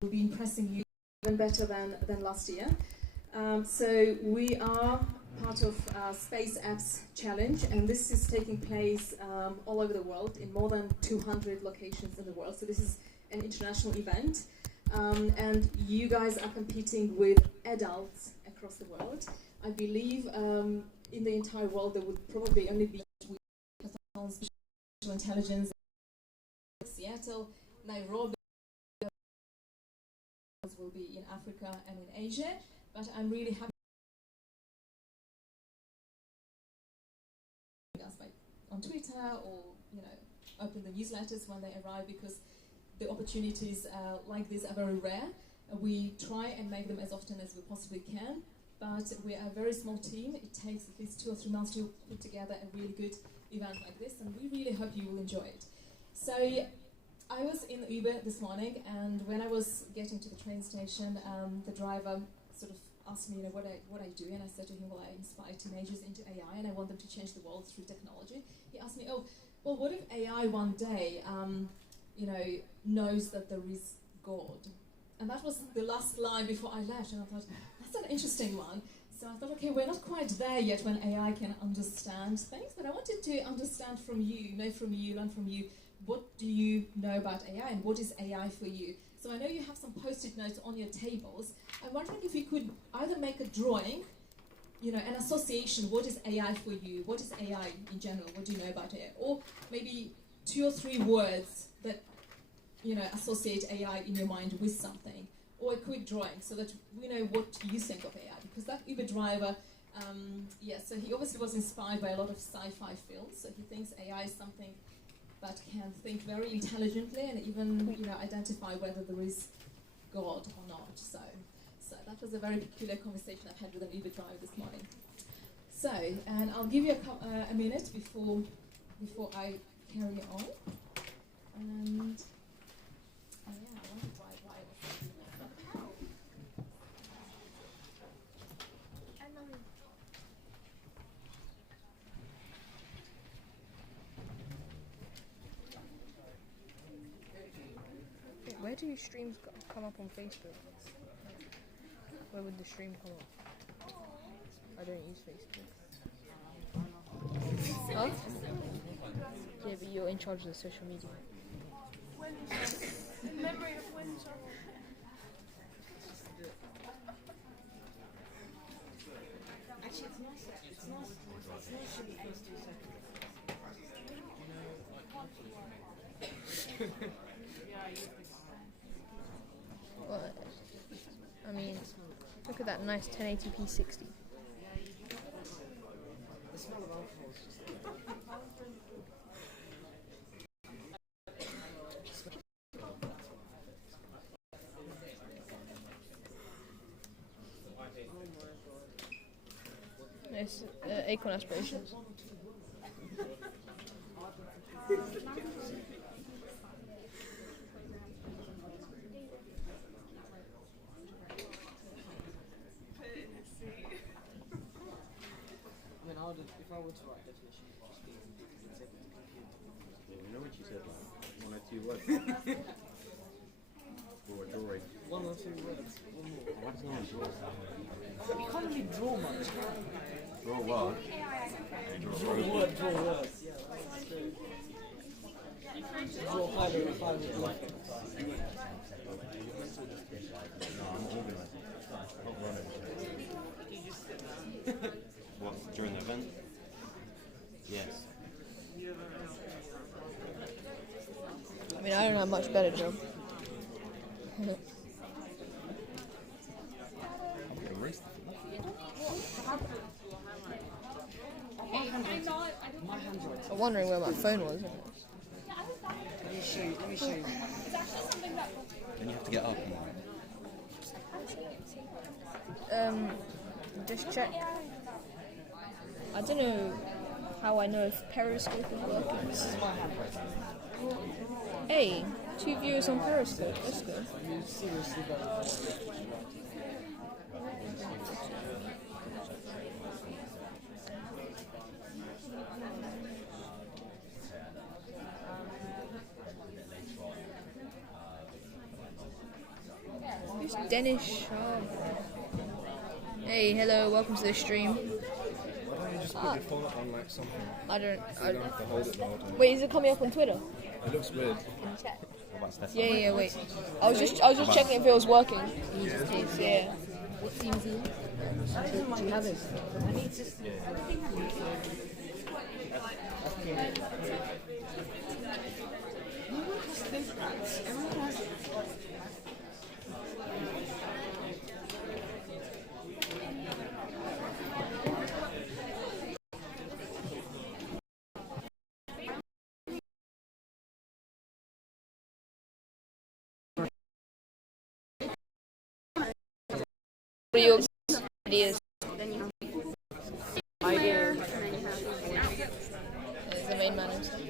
will be impressing you even better than last year. So we are part of SpaceApps Challenge, and this is taking place all over the world in more than 200 locations in the world. So this is an international event, and you guys are competing with adults across the world. I believe in the entire world there would probably only be hackathons, artificial intelligence, Seattle, Nairobi will be in Africa and in Asia, but I'm really happy us on Twitter or open the newsletters when they arrive, because the opportunities like this are very rare. We try and make them as often as we possibly can, but we are a very small team. It takes at least 2 or 3 months to put together a really good event like this, and we really hope you will enjoy it. So I was in Uber this morning, and when I was getting to the train station, the driver sort of asked me, what I do, and I said to him, well, I inspire teenagers into AI, and I want them to change the world through technology. He asked me, oh, well, what if AI one day, knows that there is God? And that was the last line before I left, and I thought, that's an interesting one. So I thought, okay, we're not quite there yet when AI can understand things, but I wanted to understand from you, know from you, learn from you, what do you know about AI, and what is AI for you? So I know you have some post-it notes on your tables. I'm wondering if you could either make a drawing, an association, what is AI for you? What is AI in general? What do you know about AI? Or maybe 2 or 3 words that, associate AI in your mind with something. Or a quick drawing so that we know what you think of AI. Because that Uber driver, so he obviously was inspired by a lot of sci-fi films. So he thinks AI is something that can think very intelligently and even identify whether there is God or not. So that was a very peculiar conversation I've had with an Uber driver this morning. So, and I'll give you a minute before I carry on. And I wonder why it was. Where do your streams come up on Facebook? Where would the stream come up? I don't use Facebook. Huh? Yeah, but you're in charge of the social media. In memory of winter. Actually, it's nice in the first 2 seconds. Well, I mean, look at that nice 1080p 60. The smell of alcohol is just... It's Acorn Aspirations. If I were to write a definition, it would just be consecutive computer. Yeah, you know what you said, like 1 or 2 words? Or a drawing. 1 or 2 words. Or more. Why does no one draw? You can't really draw much. Draw what? Draw words. Yeah, that's true. Draw 5 over 5 with like it. No, I'm organising. Not running. What, during the event? Yes. I mean, I don't have much better job. I'm wondering where my phone was. Let me show you. Then you have to get up and Just check. I don't know how I know if Periscope is working. This is my handwriting. Hey, 2 viewers on Periscope. Let's go. You seriously got Who's Dennis Sharp? Hey, hello, welcome to the stream. Why don't you just put your phone on like something? I don't. So you don't have to hold it the whole time. Wait, is it coming up on Twitter? It looks weird. Yeah, wait. I was just checking if it was working. Yeah. What team's in? Do you have it? I need to. Everyone has favorites. Everyone has. What are your ideas? Idea. The main man himself.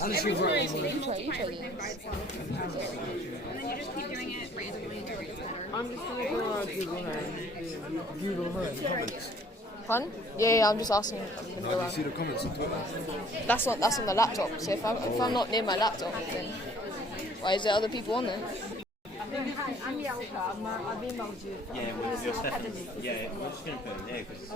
How does she work? You try this. And then you just keep doing it randomly until it gets better. I'm just gonna go on Google her in comments. Pun? Yeah, I'm just asking. I'm gonna go Now, do you around. see the comments on Twitter? That's on the laptop. So if I'm not near my laptop, then why is there other people on there? I'm Yelka. I've emailed you. Yeah, we're just going to put it there because it's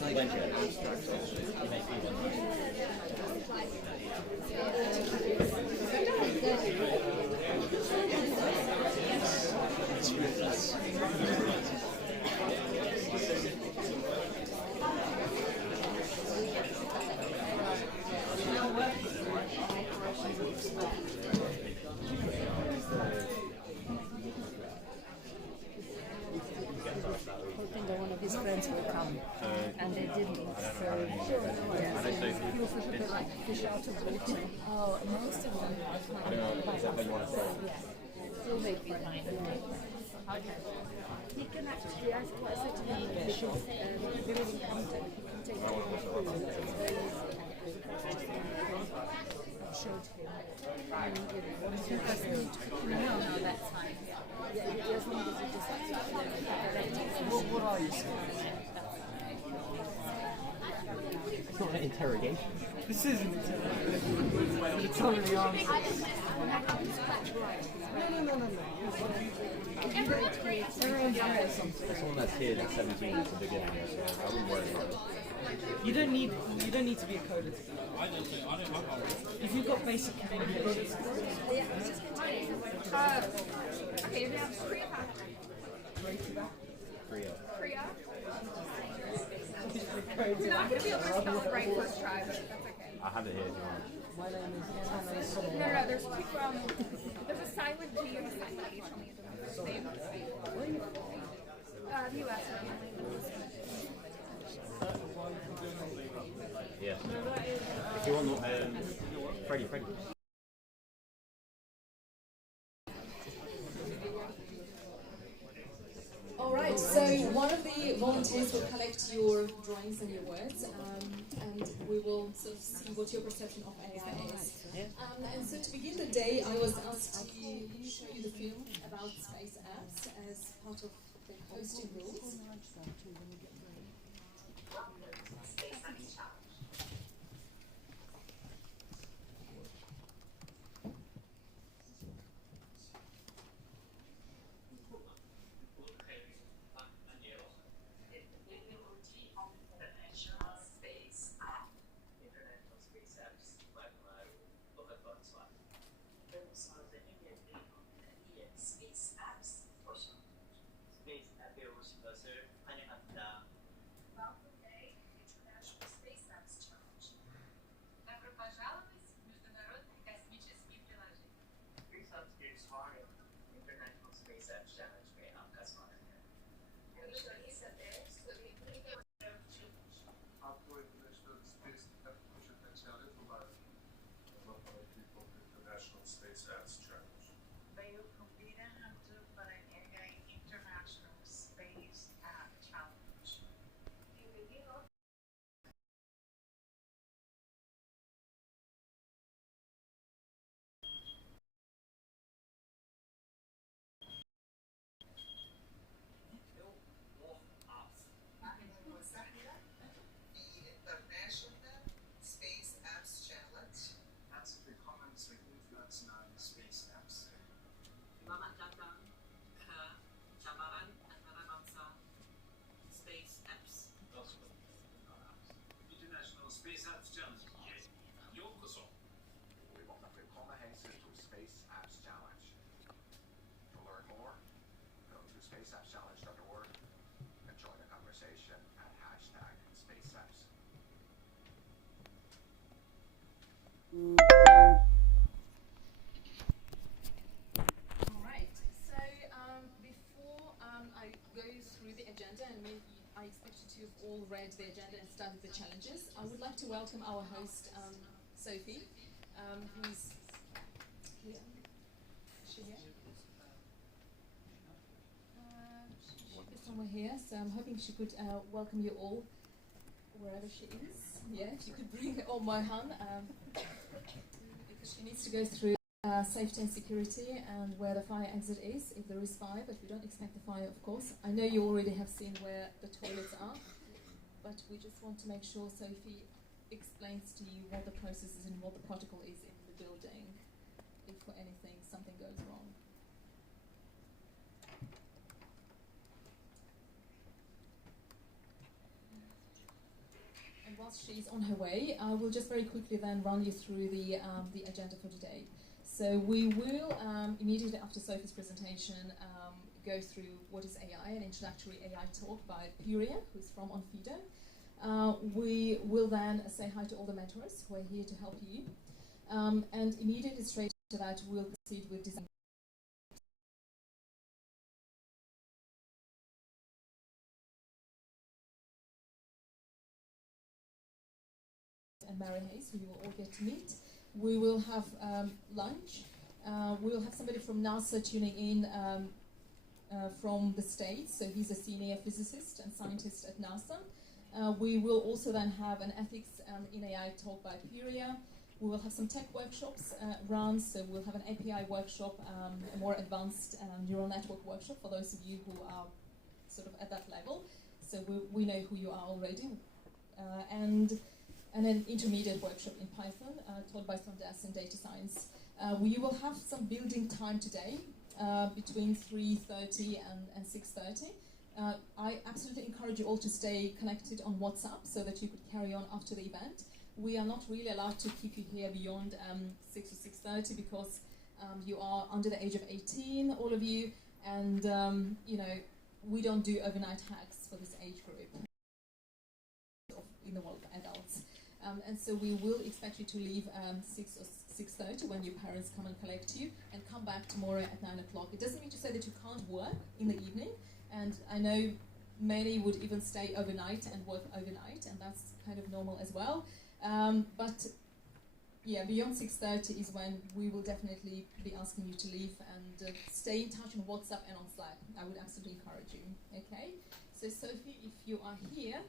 like Hoping that one of his friends will come, and they didn't. So he was a bit like fish out of water. Oh, most of them are fine. Still make me fine. He can actually, I said to him, because we really contact, he can take care of food. It's very easy. I showed him. And once he doesn't need to, no, that's fine. Yeah, it doesn't need to just what are you saying? it's not an interrogation. This isn't interrogation. It's only the answer. No. Someone that's here that's 17 at the beginning, so I wouldn't worry about it. You don't need to be a coder to do that. If you've got basic communication skills. Okay, we have Priya. Priya. You're not going to be able to spell it right first try, but that's okay. I have it here if you want. No, there's two there's a silent G and a silent H on the name. The US. Yeah. If you want, Freddie. Alright, so one of the volunteers will collect your drawings and your words, and we will sort of see what your perception of AI is. And so to begin the day, I was asked to show you the film about SpaceApps as part of the hosting rules. Welcome Day International Space Apps Challenge. Добро пожаловать в международные космические приложения. International Space Apps Challenge में आपका स्वागत है. आपको international space तक potential तुम्हारे International Space Apps Challenge. Veio convidando para a International Space App Challenge. SpaceApps Challenge へようこそ。 We want to willkomna hälsa till SpaceApps Challenge. To learn more, go to spaceappschallenge.org and join the conversation at #SpaceApps. Alright, so before I go through the agenda, and I expect you to have all read the agenda and started the challenges, I would like to welcome our host, Sophie, who's here. Is she here? She should be somewhere here, so I'm hoping she could welcome you all wherever she is. Yeah, if you could bring Mohan, because she needs to go through safety and security and where the fire exit is, if there is fire, but we don't expect the fire, of course. I know you already have seen where the toilets are, but we just want to make sure Sophie explains to you what the process is and what the protocol is in the building, if for anything something goes wrong. And whilst she's on her way, I will just very quickly then run you through the agenda for today. So we will, immediately after Sophie's presentation, go through what is AI, an introductory AI talk by Puria, who's from Onfido. We will then say hi to all the mentors who are here to help you. And immediately straight to that, we'll proceed with design. And Mary Hayes, who you will all get to meet. We will have lunch. We will have somebody from NASA tuning in from the States, so he's a senior physicist and scientist at NASA. We will also then have an ethics in AI talk by Puria. We will have some tech workshops run, so we'll have an API workshop, a more advanced neural network workshop for those of you who are sort of at that level. So we know who you are already. And an intermediate workshop in Python taught by Sondes in data science. We will have some building time today between 3:30 and 6:30. I absolutely encourage you all to stay connected on WhatsApp so that you could carry on after the event. We are not really allowed to keep you here beyond 6 or 6:30 because you are under the age of 18, all of you, and you know, we don't do overnight hacks for this age group in the world of adults. And so we will expect you to leave 6 or 6:30 when your parents come and collect you, and come back tomorrow at 9 o'clock. It doesn't mean to say that you can't work in the evening, and I know many would even stay overnight and work overnight, and that's kind of normal as well. But yeah, beyond 6:30 is when we will definitely be asking you to leave, and stay in touch on WhatsApp and on Slack. I would absolutely encourage you. Okay, so Sophie, if you are here.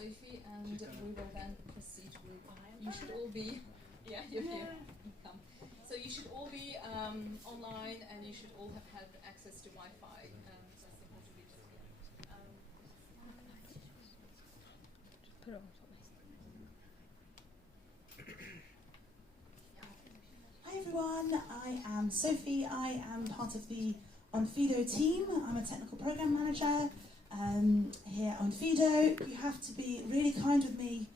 Sophie, and we will then proceed with. You should all be, yeah, you're here. Come. So you should all be online, and you should all have had access to Wi-Fi. That's important. Put it on Hi everyone, I am Sophie. I am part of the Onfido team. I'm a technical program manager. Here on Fido. You have to be really kind with me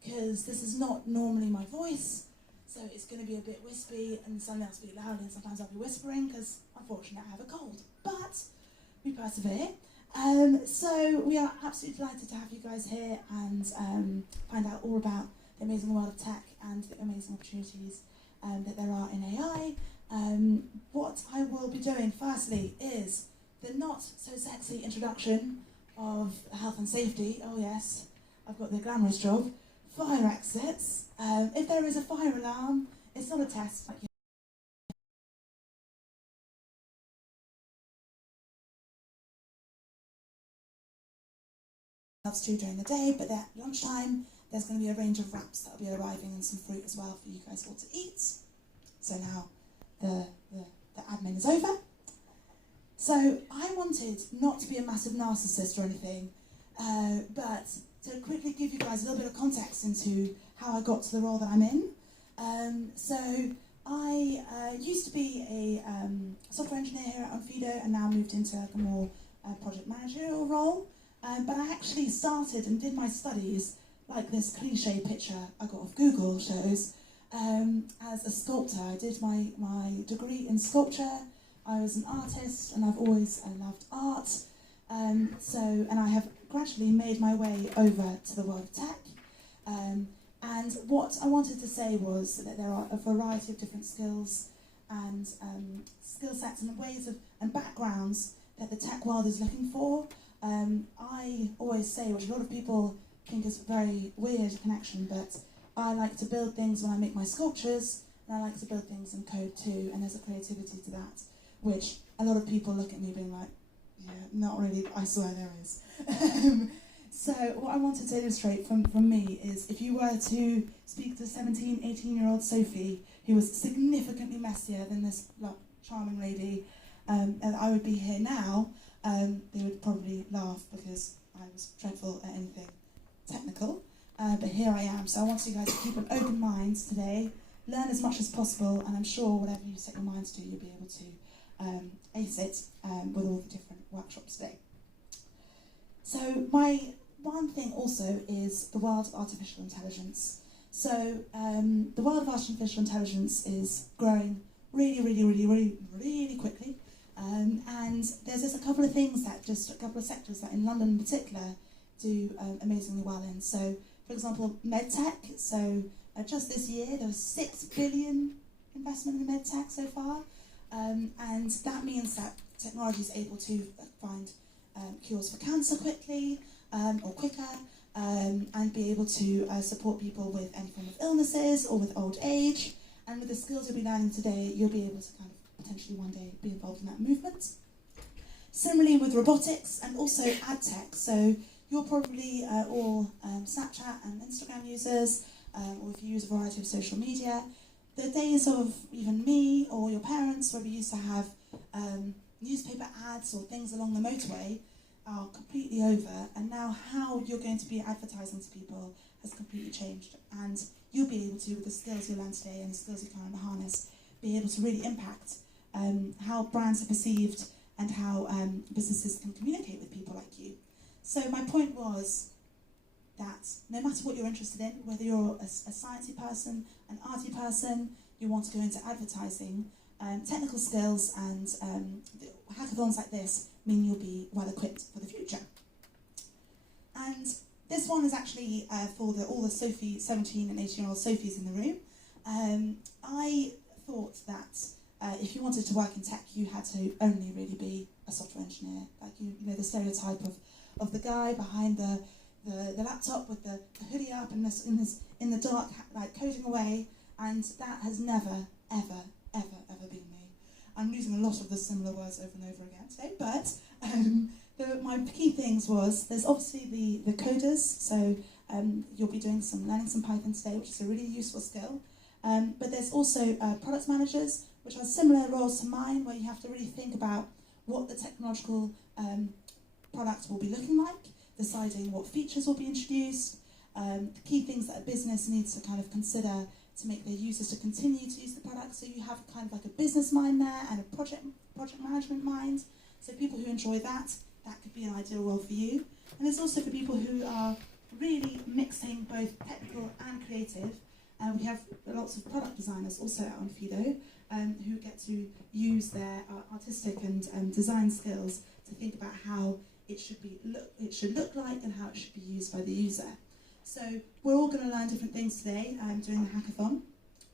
because this is not normally my voice, so it's going to be a bit wispy, and sometimes I'll speak loud and sometimes I'll be whispering because unfortunately I have a cold, but we persevere. So we are absolutely delighted to have you guys here and find out all about the amazing world of tech and the amazing opportunities that there are in AI. What I will be doing firstly is the not so sexy introduction of health and safety. Oh yes, I've got the glamorous job. Fire exits. If there is a fire alarm, it's not a test. That's true during the day, but at lunchtime, there's going to be a range of wraps that will be arriving and some fruit as well for you guys all to eat. So now the admin is over. So I wanted not to be a massive narcissist or anything, but to quickly give you guys a little bit of context into how I got to the role that I'm in. So I I used to be a software engineer here at Onfido and now moved into a more project managerial role. But I actually started and did my studies, like this cliche picture I got off Google shows, as a sculptor. I did my degree in sculpture. I was an artist and I've always loved art. And I have gradually made my way over to the world of tech. And what I wanted to say was that there are a variety of different skills and skill sets and ways of and backgrounds that the tech world is looking for. I always say, which a lot of people think is a very weird connection, but I like to build things when I make my sculptures, and I like to build things in code too, and there's a creativity to that, which a lot of people look at me being like, yeah, not really, but I swear there is. So what I wanted to illustrate from me is if you were to speak to 17, 18-year-old Sophie, who was significantly messier than this charming lady, and I would be here now, they would probably laugh because I was dreadful at anything technical, but here I am. So I want you guys to keep an open mind today, learn as much as possible, and I'm sure whatever you set your minds to, you'll be able to ace it with all the different workshops today. So my one thing also is the world of artificial intelligence. So the world of artificial intelligence is growing really quickly. And there's just a couple of things that a couple of sectors that in London in particular do amazingly well in. So, for example, medtech. So just this year there was 6 billion investment in medtech so far, and that means that technology is able to find cures for cancer quickly or quicker, and be able to support people with any form of illnesses or with old age. And with the skills you'll be learning today, you'll be able to kind of potentially one day be involved in that movement. Similarly with robotics and also ad tech. So you're probably all Snapchat and Instagram users, or if you use a variety of social media. The days of even me or your parents where we used to have newspaper ads or things along the motorway are completely over, and now how you're going to be advertising to people has completely changed, and you'll be able to, with the skills you learn today and the skills you can harness, be able to really impact how brands are perceived and how businesses can communicate with people like you. So my point was that no matter what you're interested in, whether you're a sciencey person, an arty person, you want to go into advertising, technical skills and hackathons like this mean you'll be well equipped for the future. And this one is actually for all the 17 and 18-year-old Sophies in the room. I thought that if you wanted to work in tech, you had to only really be a software engineer. Like you know the stereotype of the guy behind the laptop with the hoodie up and in the dark, like coding away, and that has never, ever been me. I'm using a lot of the similar words over and over again today, but my key things was there's obviously the coders, so you'll be learning some Python today, which is a really useful skill. But there's also product managers, which are similar roles to mine, where you have to really think about what the technological product will be looking like, deciding what features will be introduced, the key things that a business needs to kind of consider to make their users to continue to use the product. So you have kind of like a business mind there and a project management mind. So people who enjoy that could be an ideal role for you. And it's also for people who are really mixing both technical and creative. We have lots of product designers also at Onfido who get to use their artistic and design skills to think about how it should look like and how it should be used by the user. So we're all going to learn different things today during the hackathon,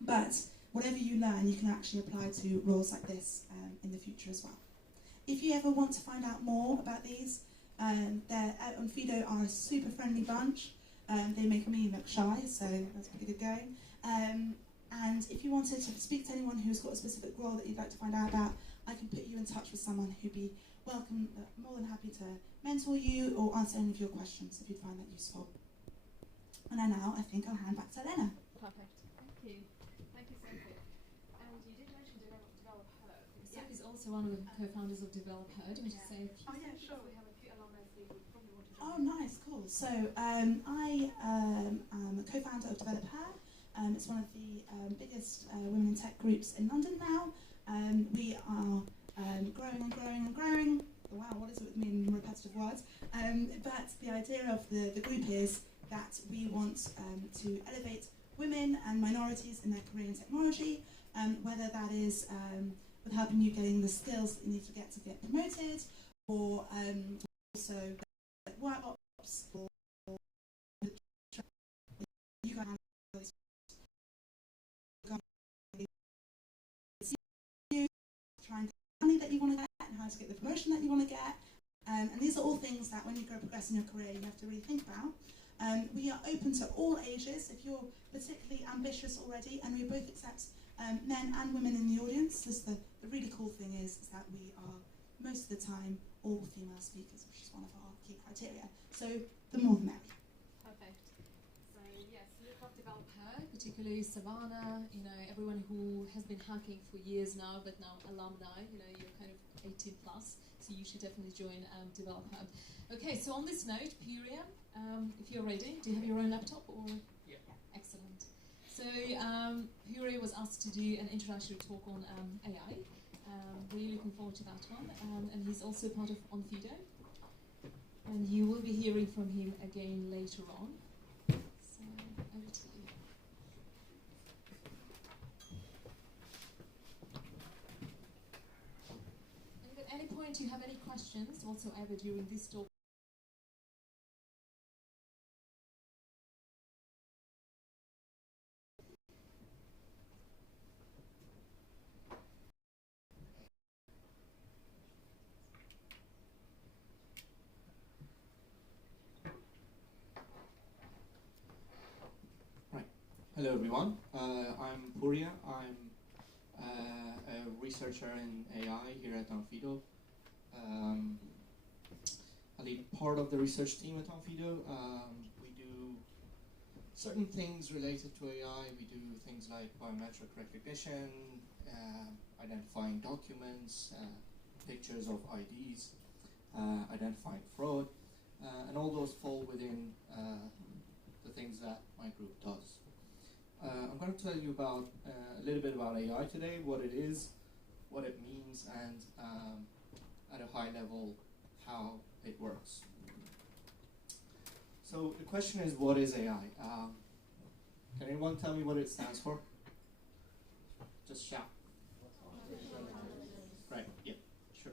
but whatever you learn you can actually apply to roles like this in the future as well. If you ever want to find out more about these, Onfido are a super friendly bunch. They make me look shy, so that's pretty good going. And if you wanted to speak to anyone who's got a specific role that you'd like to find out about, I can put you in touch with someone who'd be more than happy to mentor you or answer any of your questions if you'd find that useful. And now I think I'll hand back to Elena. Perfect. Thank you. Thank you, Sophie. And you did mention Develop Herd. Sophie's also one of the co-founders of Develop Herd. Do you want to say a few things? Yeah, sure. We have a few alumni who would probably want to Oh, nice, cool. So I am a co-founder of Develop Herd. It's one of the biggest women in tech groups in London now. We are growing and growing and growing. Wow, what is it with me in repetitive words? But the idea of the group is that we want to elevate women and minorities in their career in technology, whether that is with helping you getting the skills that you need to get promoted, or also workshops, or you guys try and get the money that you want to get and how to get the promotion that you want to get. And these are all things that when you go progress in your career, you have to really think about. We are open to all ages. If you're particularly ambitious already, and we both accept men and women in the audience. The really cool thing is that we are, most of the time, all female speakers, which is one of our key criteria. So the more the merrier. Perfect. So yes, look up, develop her, particularly Savannah, everyone who has been hacking for years now, but now alumni, you're kind of 18 plus, so you should definitely join Develop Her. Okay, so on this note, Puria, if you're ready, do you have your own laptop? Or? Yeah. Excellent. So Puria was asked to do an introductory talk on AI. Really looking forward to that one. And he's also part of Onfido. And you will be hearing from him again later on. So over to you. And if at any point you have any questions whatsoever during this talk, Hello everyone, I'm Puria. I'm a researcher in AI here at Onfido. I lead part of the research team at Onfido. We do certain things related to AI. We do things like biometric recognition, identifying documents, pictures of IDs, identifying fraud, and all those fall within the things that my group does. I'm going to tell you about a little bit about AI today, what it is, what it means, and at a high level, how it works. So the question is, what is AI? Can anyone tell me what it stands for? Just shout. Right, yeah, sure.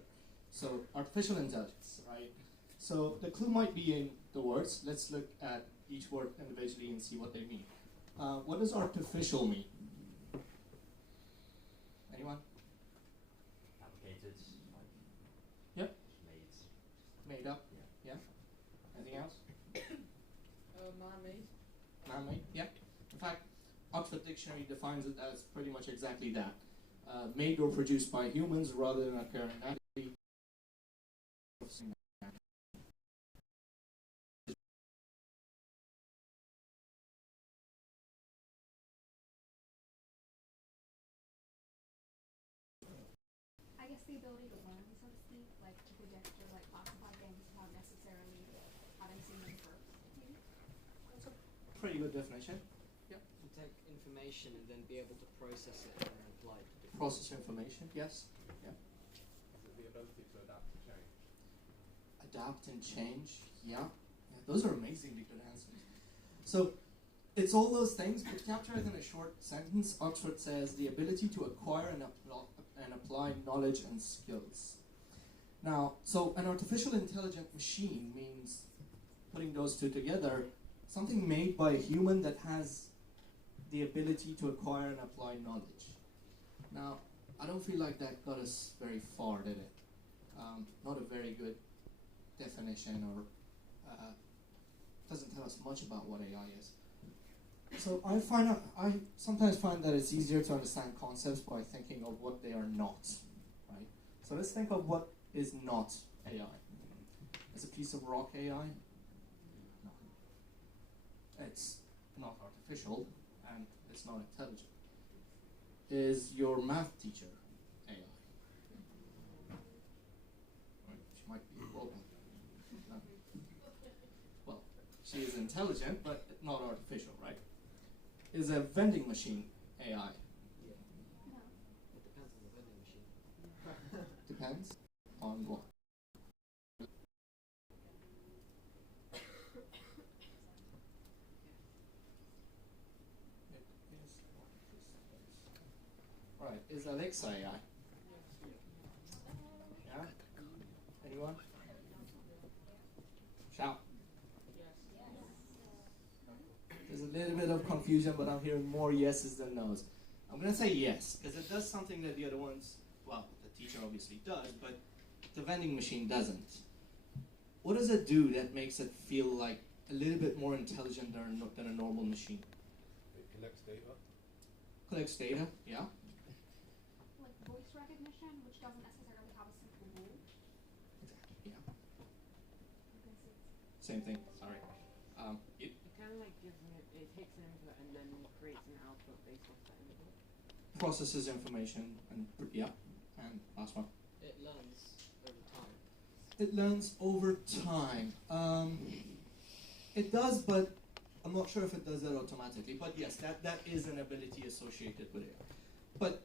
So artificial intelligence, right? So the clue might be in the words. Let's look at each word individually and see what they mean. What does artificial mean? Anyone? Fabricated. Yep. Made. Made up? Yeah. Anything else? Man-made. Man-made? Yeah. In fact, Oxford Dictionary defines it as pretty much exactly that. Made or produced by humans rather than occurring naturally. I guess the ability to learn, so to speak, like to predict or like classify things without necessarily having seen them first. Maybe? That's a pretty good definition. Yep. To take information and then be able to process it and then apply it to different Process information, yes. Yeah. The ability to adapt to change. Adapt and change, yeah. Those are amazingly good answers. So it's all those things, but captured in a short sentence. Oxford says the ability to acquire and apply knowledge and skills. Now, so an artificial intelligent machine means, putting those two together, something made by a human that has the ability to acquire and apply knowledge. Now, I don't feel like that got us very far, did it? Not a very good definition, or doesn't tell us much about what AI is. So I sometimes find that it's easier to understand concepts by thinking of what they are not, right? So let's think of what is not AI. Is a piece of rock AI? No. It's not artificial, and it's not intelligent. Is your math teacher AI? Right, she might be a robot. No. Well, she is intelligent, but not artificial, right? Is a vending machine AI? No. It depends on the vending machine. Depends on what? Right, is Alexa AI? Yeah? Anyone? Shout. There's a little bit of confusion, but I'm hearing more yeses than nos. I'm going to say yes, because it does something that the other ones, well, the teacher obviously does, but the vending machine doesn't. What does it do that makes it feel like a little bit more intelligent than a normal machine? It collects data. Collects data, yeah. Like voice recognition, which doesn't necessarily have a simple rule. Exactly, yeah. You can see it's Same thing, sorry. It kind of like gives it takes an input and then creates an output based off that input. Processes information, and yeah, and last one. It learns over time. It learns over time. It does, but I'm not sure if it does that automatically. But yes, that is an ability associated with it. But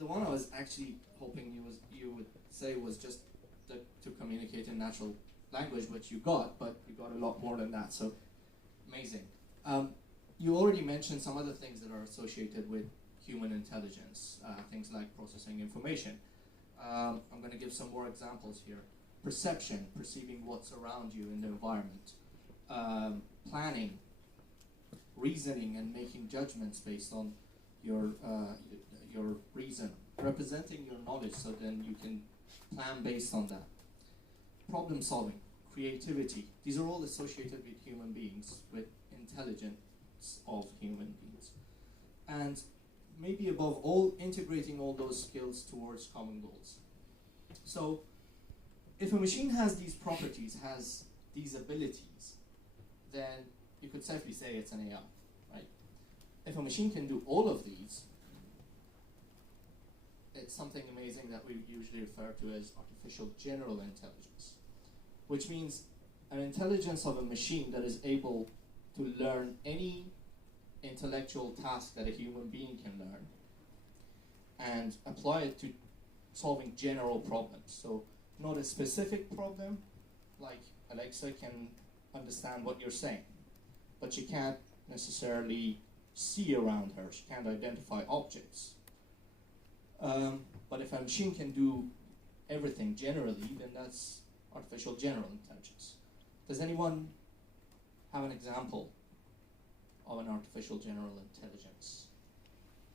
the one I was actually hoping you would say was just to communicate in natural language, which you got, but you got a lot more than that. So amazing. You already mentioned some other things that are associated with human intelligence, things like processing information. I'm going to give some more examples here. Perception, perceiving what's around you in the environment. Planning, reasoning and making judgments based on your reason. Representing your knowledge so then you can plan based on that. Problem solving, creativity. These are all associated with human beings, with intelligence of human beings. And maybe above all, integrating all those skills towards common goals. So if a machine has these properties, has these abilities, then you could safely say it's an AI, right? If a machine can do all of these, it's something amazing that we usually refer to as artificial general intelligence, which means an intelligence of a machine that is able to learn any intellectual task that a human being can learn and apply it to solving general problems. So not a specific problem, like Alexa can understand what you're saying, but she can't necessarily see around her, she can't identify objects. But if a machine can do everything generally, then that's artificial general intelligence. Does anyone have an example of an artificial general intelligence?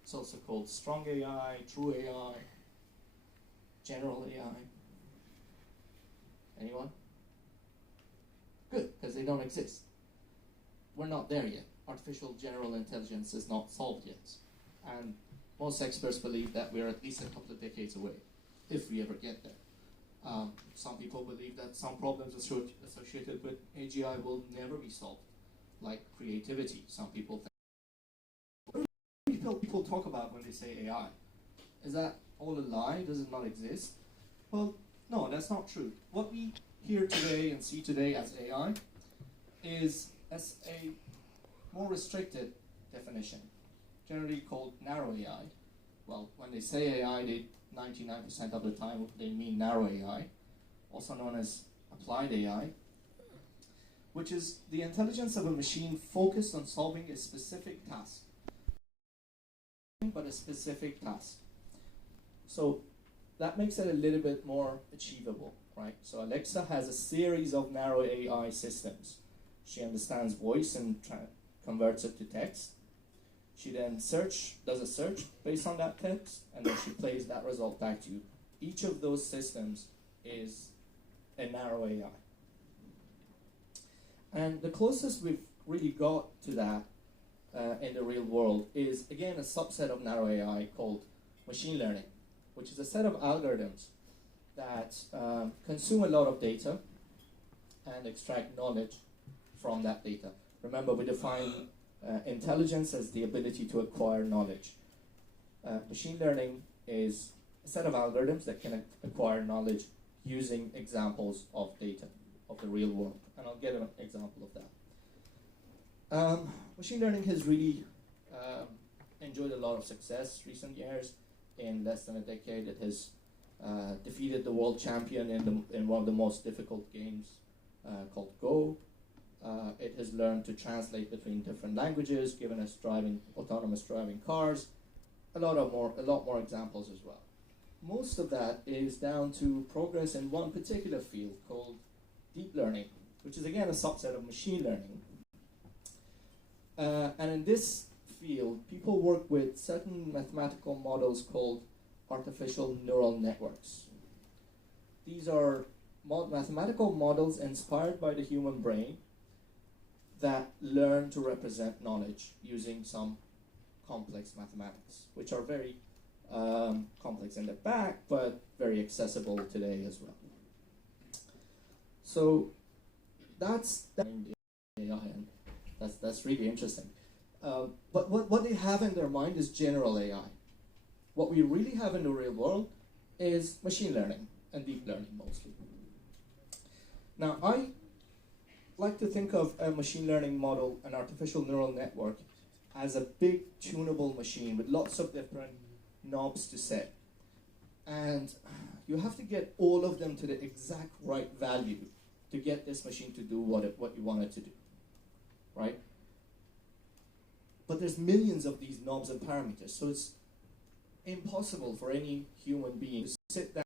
It's also called strong AI, true AI, general AI. Anyone? Good, because they don't exist. We're not there yet. Artificial general intelligence is not solved yet. And most experts believe that we're at least a couple of decades away, if we ever get there. Some people believe that some problems associated with AGI will never be solved, like creativity. Some people think. What do people talk about when they say AI? Is that all a lie? Does it not exist? Well, no, that's not true. What we hear today and see today as AI is as a more restricted definition, generally called narrow AI. Well, when they say AI, they 99% of the time they mean narrow AI, also known as applied AI, which is the intelligence of a machine focused on solving a specific task, but a specific task. So that makes it a little bit more achievable, right? So Alexa has a series of narrow AI systems. She understands voice and converts it to text. She then does a search based on that text, and then she plays that result back to you. Each of those systems is a narrow AI. And the closest we've really got to that in the real world is, again, a subset of narrow AI called machine learning, which is a set of algorithms that consume a lot of data and extract knowledge from that data. Remember, we define intelligence as the ability to acquire knowledge. Machine learning is a set of algorithms that can acquire knowledge using examples of data of the real world. And I'll get an example of that. Machine learning has really enjoyed a lot of success recent years. In less than a decade, it has defeated the world champion in one of the most difficult games called Go. It has learned to translate between different languages, given us autonomous driving cars. A lot more examples as well. Most of that is down to progress in one particular field called deep learning, which is again a subset of machine learning. And in this field, people work with certain mathematical models called artificial neural networks. These are mathematical models inspired by the human brain that learn to represent knowledge using some complex mathematics, which are very complex in the back, but very accessible today as well. So that's AI, and that's really interesting. But what they have in their mind is general AI. What we really have in the real world is machine learning and deep learning mostly. Now, I like to think of a machine learning model, an artificial neural network, as a big tunable machine with lots of different knobs to set. And you have to get all of them to the exact right value to get this machine to do what you want it to do, right? But there's millions of these knobs and parameters, so it's impossible for any human being to sit down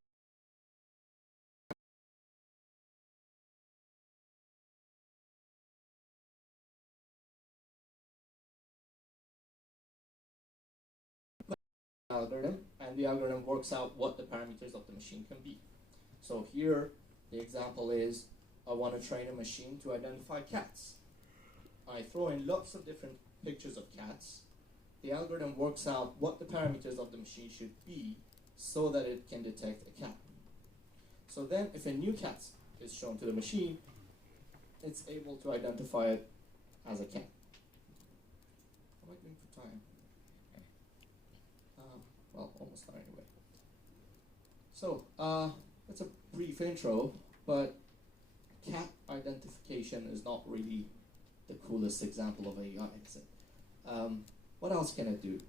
algorithm, and the algorithm works out what the parameters of the machine can be. So here, the example is, I want to train a machine to identify cats. I throw in lots of different pictures of cats. The algorithm works out what the parameters of the machine should be so that it can detect a cat. So then, if a new cat is shown to the machine, it's able to identify it as a cat. What am I doing for time? Well, almost done anyway. So, that's a brief intro, but cat identification is not really the coolest example of AI, is it? What else can it do?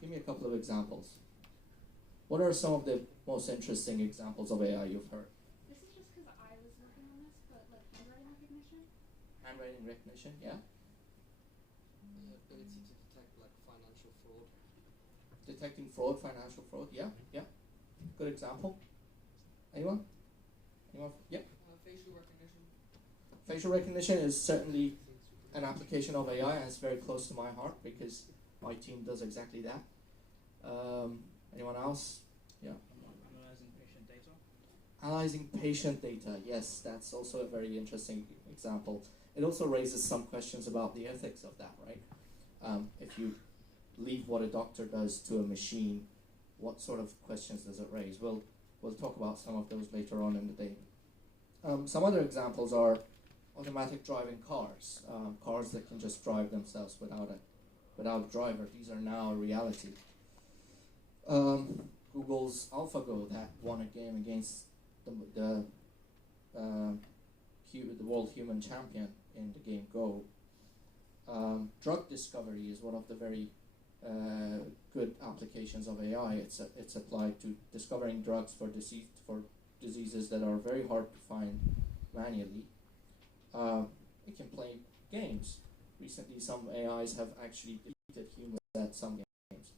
Give me a couple of examples. What are some of the most interesting examples of AI you've heard? This is just because I was working on this, but like handwriting recognition? Handwriting recognition, yeah? Ability to detect like financial fraud. Detecting fraud, financial fraud, yeah, yeah. Good example. Anyone? Anyone? Yeah? Facial recognition. Facial recognition is certainly an application of AI, and it's very close to my heart because my team does exactly that. Anyone else? Yeah. Analyzing patient data. Analyzing patient data, yes, that's also a very interesting example. It also raises some questions about the ethics of that, right? If you leave what a doctor does to a machine, what sort of questions does it raise? We'll talk about some of those later on in the day. Some other examples are automatic driving cars, cars that can just drive themselves without a driver. These are now a reality. Google's AlphaGo that won a game against the world human champion in the game Go. Drug discovery is one of the very good applications of AI. It's applied to discovering drugs for diseases that are very hard to find manually. It can play games. Recently, some AIs have actually defeated humans at some games.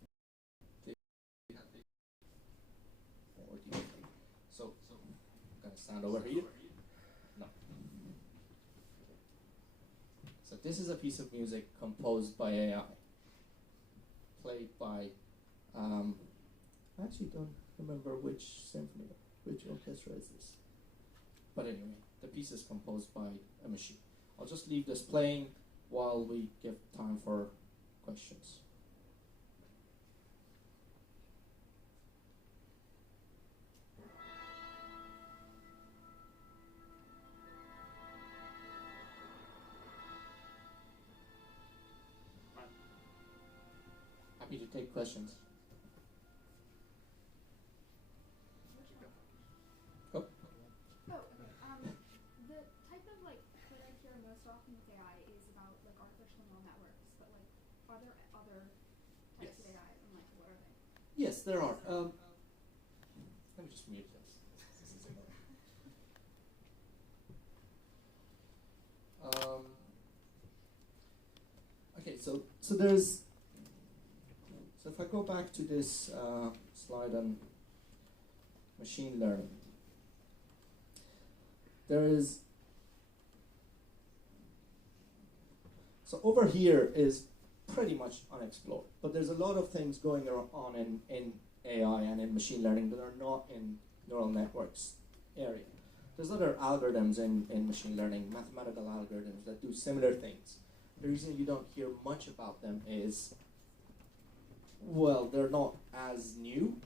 So I'm going to stand over here. No. So this is a piece of music composed by AI, played by, I actually don't remember which symphony, which orchestra is this. But anyway, the piece is composed by a machine. I'll just leave this playing while we give time for questions. Happy to take questions. Go. Oh, okay. The type of like criteria most often with AI is about like artificial neural networks. there other types of AI, and like what are they? Yes, there are. Let me just mute this. Okay, so there's. So if I go back to this slide on machine learning, there is. So over here is pretty much unexplored, but there's a lot of things going on in AI and in machine learning that are not in neural networks area. There's other algorithms in machine learning, mathematical algorithms that do similar things. The reason you don't hear much about them is, well, they're not as new,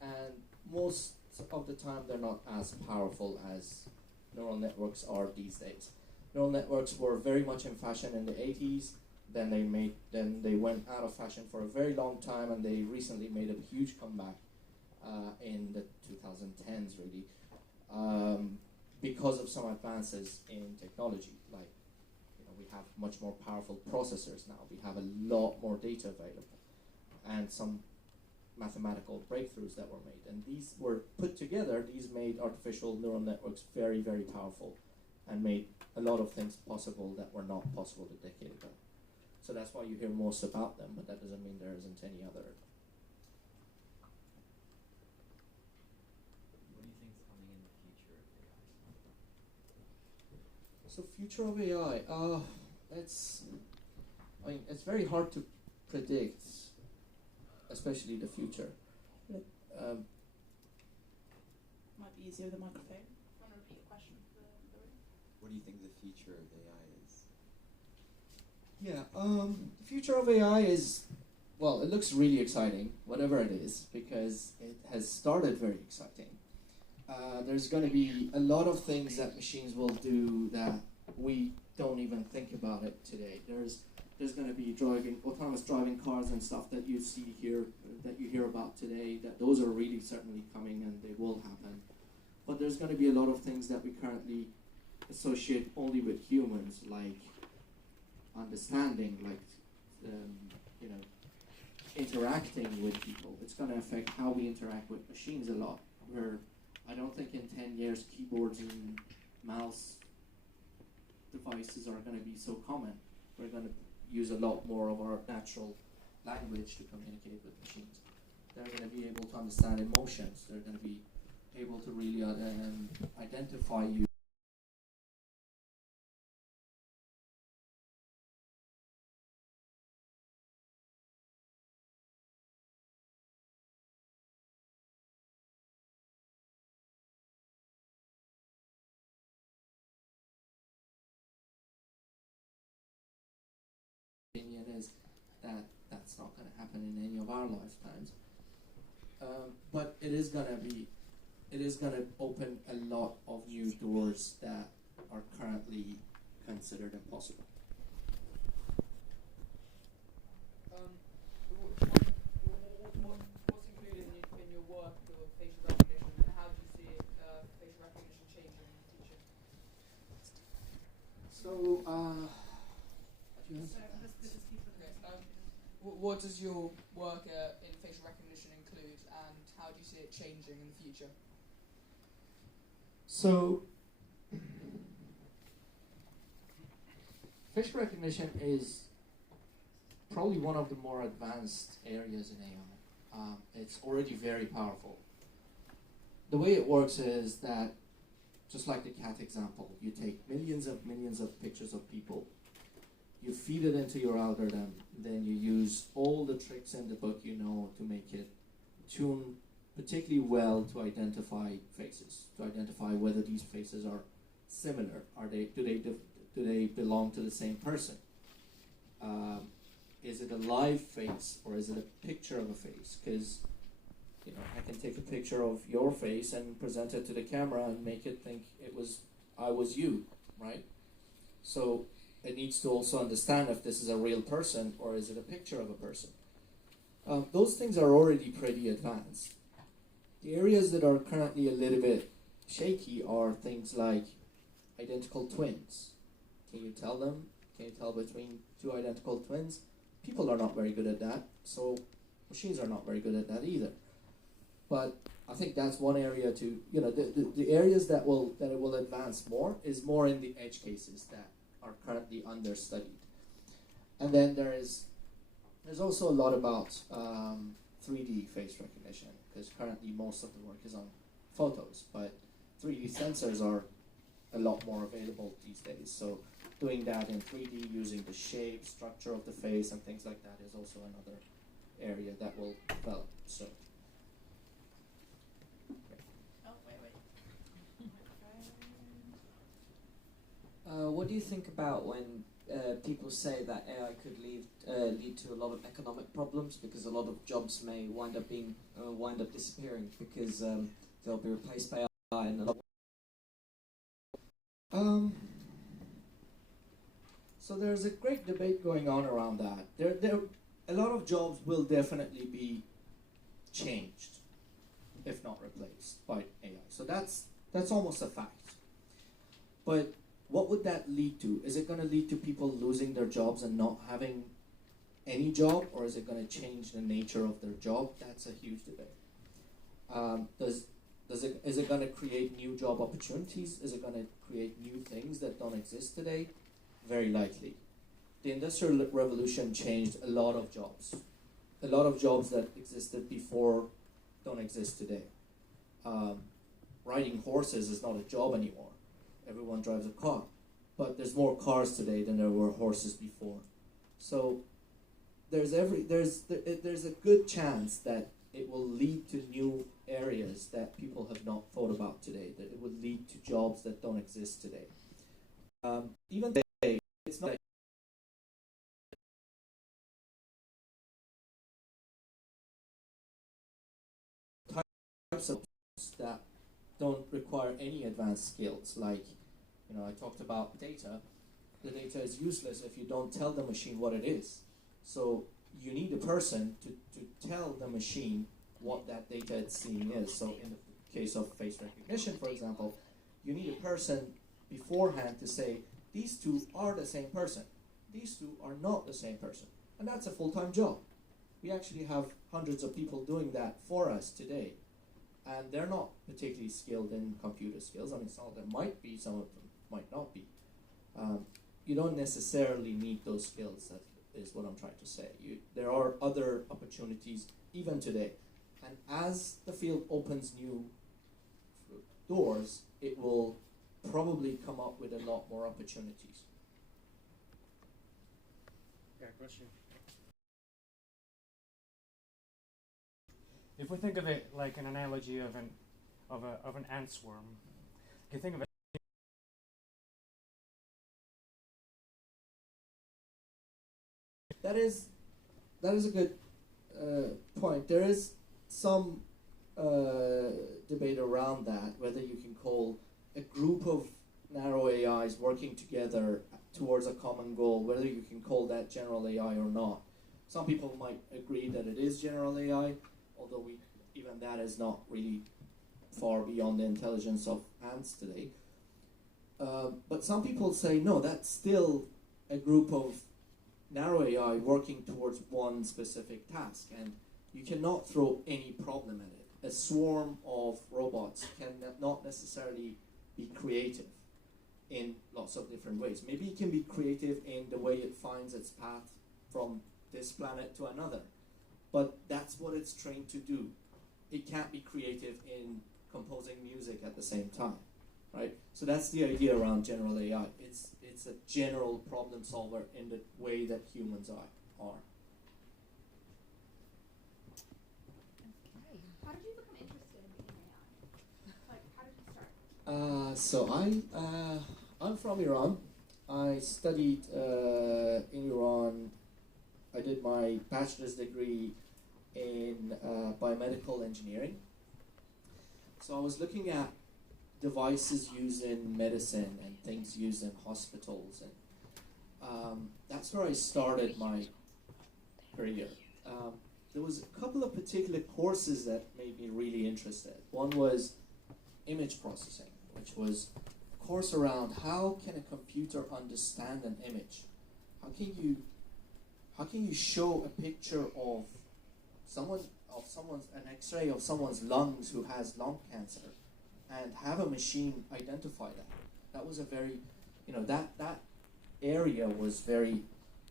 and most of the time they're not as powerful as neural networks are these days. Neural networks were very much in fashion in the 80s, then they went out of fashion for a very long time, and they recently made a huge comeback in the 2010s, really, because of some advances in technology. Like, we have much more powerful processors now. We have a lot more data available, and some mathematical breakthroughs that were made. And these were put together. These made artificial neural networks very, very powerful, and made a lot of things possible that were not possible a decade ago. So that's why you hear most about them, but that doesn't mean there isn't any other. What do you think is coming in the future of AI? So future of AI, it's very hard to predict, especially the future. Might be easier with the microphone. Want to repeat your question for the room? What do you think the future of AI is? Yeah, the future of AI is, well, it looks really exciting, whatever it is, because it has started very exciting. There's going to be a lot of things that machines will do that we don't even think about it today. There's going to be autonomous driving cars and stuff that you see here, that you hear about today, that those are really certainly coming, and they will happen. But there's going to be a lot of things that we currently associate only with humans, like understanding, like interacting with people. It's going to affect how we interact with machines a lot. Where I don't think in 10 years keyboards and mouse devices are going to be so common. We're going to use a lot more of our natural language to communicate with machines. They're going to be able to understand emotions. They're going to be able to really identify you. Opinion is that that's not going to happen in any of our lifetimes, but it is going to open a lot of new doors that are currently considered impossible. What's included in your work of facial recognition, and how do you see facial recognition changing in the future? So, what does your work in facial recognition include, and how do you see it changing in the future? So, facial recognition is probably one of the more advanced areas in AI. It's already very powerful. The way it works is that, just like the cat example, you take millions of pictures of people, you feed it into your algorithm, then you use all the tricks in the book to make it tune particularly well to identify faces, to identify whether these faces are similar. Do they belong to the same person? Is it a live face, or is it a picture of a face? Because I can take a picture of your face and present it to the camera and make it think I was you, right? So it needs to also understand if this is a real person or is it a picture of a person. Those things are already pretty advanced. The areas that are currently a little bit shaky are things like identical twins. Can you tell between two identical twins? people are not very good at that, so machines are not very good at that either. But I think that's one area to, the areas that it will advance more is more in the edge cases that are currently understudied. And then there's also a lot about 3D face recognition, because currently most of the work is on photos, but 3D sensors are a lot more available these days. So doing that in 3D using the shape, structure of the face and things like that is also another area that will develop. So. What do you think about when people say that AI could lead to a lot of economic problems, because a lot of jobs may wind up disappearing because they'll be replaced by AI and a lot. So there's a great debate going on around that. A lot of jobs will definitely be changed, if not replaced, by AI. So that's almost a fact. But what would that lead to? Is it going to lead to people losing their jobs and not having any job, or is it going to change the nature of their job? That's a huge debate. Is it going to create new job opportunities? Is it going to create new things that don't exist today? Very likely. The Industrial Revolution changed a lot of jobs. A lot of jobs that existed before don't exist today. Riding horses is not a job anymore. Everyone drives a car. But there's more cars today than there were horses before. So there's a good chance that it will lead to new areas that people have not thought about today, that it would lead to jobs that don't exist today. Even today, it's not types of jobs that don't require any advanced skills. Like, I talked about data. The data is useless if you don't tell the machine what it is. So you need a person to tell the machine what that data it's seeing is. So in the case of face recognition, for example, you need a person beforehand to say, these two are the same person. These two are not the same person. And that's a full-time job. We actually have hundreds of people doing that for us today. And they're not particularly skilled in computer skills. I mean, some of them might be, some of them might not be. You don't necessarily need those skills, that is what I'm trying to say. There are other opportunities even today. And as the field opens new doors, it will probably come up with a lot more opportunities. Yeah, question. If we think of it like an analogy of an ant swarm, you think of it. That is a good point. There is some debate around that, whether you can call a group of narrow AIs working together towards a common goal, whether you can call that general AI or not. Some people might agree that it is general AI, although even that is not really far beyond the intelligence of ants today. But some people say, no, that's still a group of narrow AI working towards one specific task, and you cannot throw any problem at it. A swarm of robots can not necessarily be creative in lots of different ways. Maybe it can be creative in the way it finds its path from this planet to another, but that's what it's trained to do. It can't be creative in composing music at the same time, right? So that's the idea around general AI. It's a general problem solver in the way that humans are. How did you become interested in AI? Like, how did you start? So I'm from Iran. I studied in Iran. I did my bachelor's degree in biomedical engineering. So I was looking at devices used in medicine and things used in hospitals, and that's where I started my career. There was a couple of particular courses that made me really interested. One was image processing, which was a course around how can a computer understand an image? how can you show a picture of an X-ray of someone's lungs who has lung cancer, and have a machine identify that? That was a very, that area was very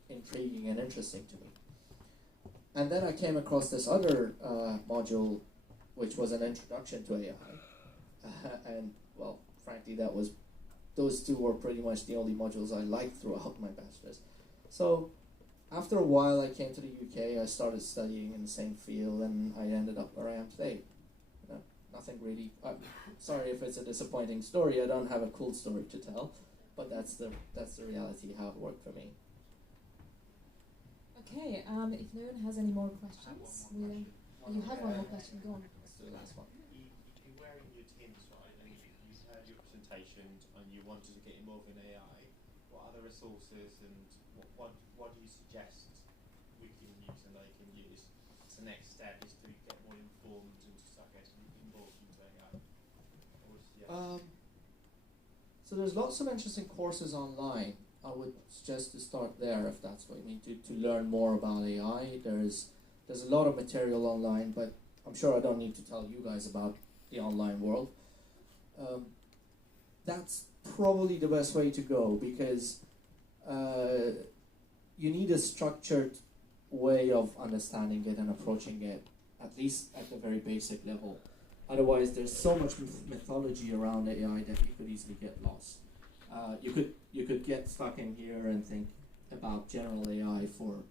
intriguing and interesting to me. And then I came across this other module, which was an introduction to AI, and well, frankly, those two were pretty much the only modules I liked throughout my bachelor's. So after a while, I came to the UK. I started studying in the same field, and I ended up where I am today. Nothing really. Sorry if it's a disappointing story. I don't have a cool story to tell, but that's the reality how it worked for me. Okay. If no one has any more questions, you have one more question. Go on. Let's do the last one. You're wearing your tins, right? And you've heard your presentation, and you wanted to get involved in AI. What other resources and what do you suggest we can use and they can use? The next step is to get more informed and to start getting involved into AI. So there's lots of interesting courses online. I would suggest to start there if that's what you mean, to learn more about AI. There's a lot of material online, but I'm sure I don't need to tell you guys about the online world. That's probably the best way to go, because you need a structured way of understanding it and approaching it, at least at the very basic level. Otherwise, there's so much mythology around AI that you could easily get lost. You could get stuck in here and think about general AI for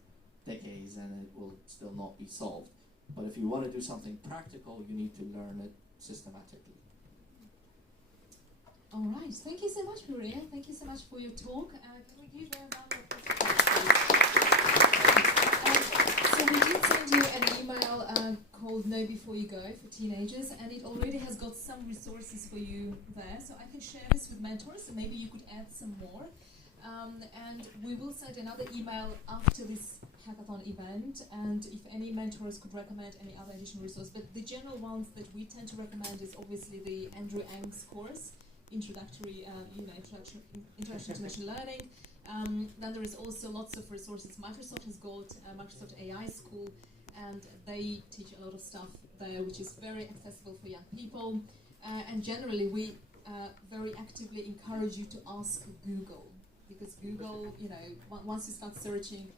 decades, and it will still not be solved. But if you want to do something practical, you need to learn it systematically. All right. Thank you so much, Maria. Thank you so much for your talk. Can we give a round of applause? So we did send you an email called Know Before You Go for teenagers, and it already has got some resources for you there. So I can share this with mentors, and maybe you could add some more. And we will send another email after this hackathon event, and if any mentors could recommend any other additional resources. But the general ones that we tend to recommend is obviously the Andrew Ng's course, Introduction to Machine Learning. Then there is also lots of resources. Microsoft has got Microsoft AI School, and they teach a lot of stuff there, which is very accessible for young people. And generally, we very actively encourage you to ask Google, because Google, once you start searching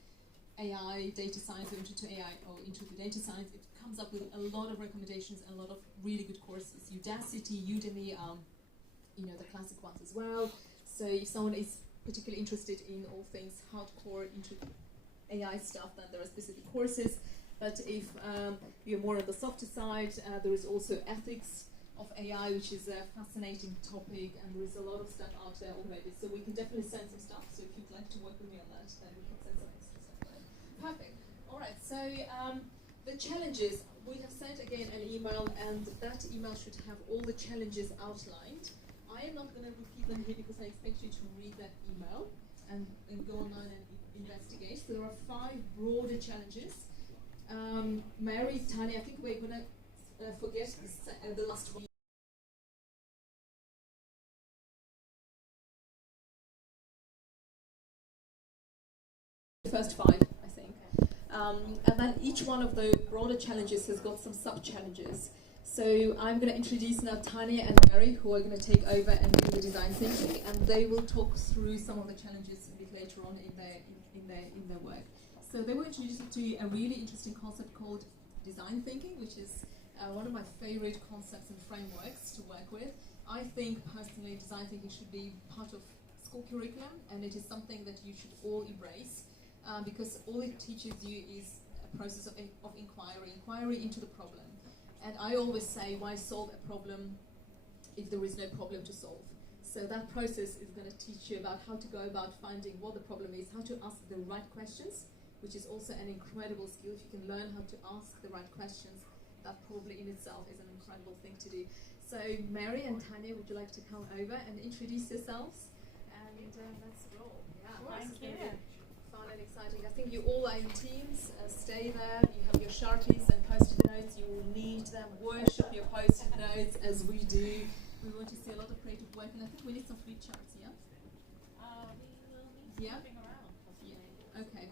AI, data science, or into AI, or into the data science, it comes up with a lot of recommendations and a lot of really good courses. Udacity, Udemy, the classic ones as well. So if someone is particularly interested in all things hardcore into AI stuff, then there are specific courses. But if you're more on the softer side, there is also ethics of AI, which is a fascinating topic, and there is a lot of stuff out there already. So we can definitely send some stuff. So if you'd like to work with me on that, then we can send some extra stuff there. Perfect. All right. So the challenges, we have sent again an email, and that email should have all the challenges outlined. I am not going to repeat them here because I expect you to read that email and go online and investigate. So there are 5 broader challenges. Mary, Tanya, I think we're going to forget the last one. The first 5, I think. And then each one of the broader challenges has got some sub-challenges. So I'm going to introduce now Tanya and Mary, who are going to take over and do the design thinking, and they will talk through some of the challenges a bit later on in their work. So they will introduce you to a really interesting concept called design thinking, which is one of my favorite concepts and frameworks to work with. I think personally design thinking should be part of school curriculum, and it is something that you should all embrace, because all it teaches you is a process of inquiry into the problem. And I always say, why solve a problem if there is no problem to solve? So that process is going to teach you about how to go about finding what the problem is, how to ask the right questions, which is also an incredible skill. If you can learn how to ask the right questions, that probably in itself is an incredible thing to do. So Mary and Tanya, would you like to come over and introduce yourselves? And let's roll. Yeah, Thank you. Fun and exciting. I think you all are in teams. Stay there. You have your Sharpies and post-it notes. You will need them. Worship your post-it notes as we do. We want to see a lot of creative work, and I think we need some flip charts. Yeah. We will need something around. Yeah. Okay.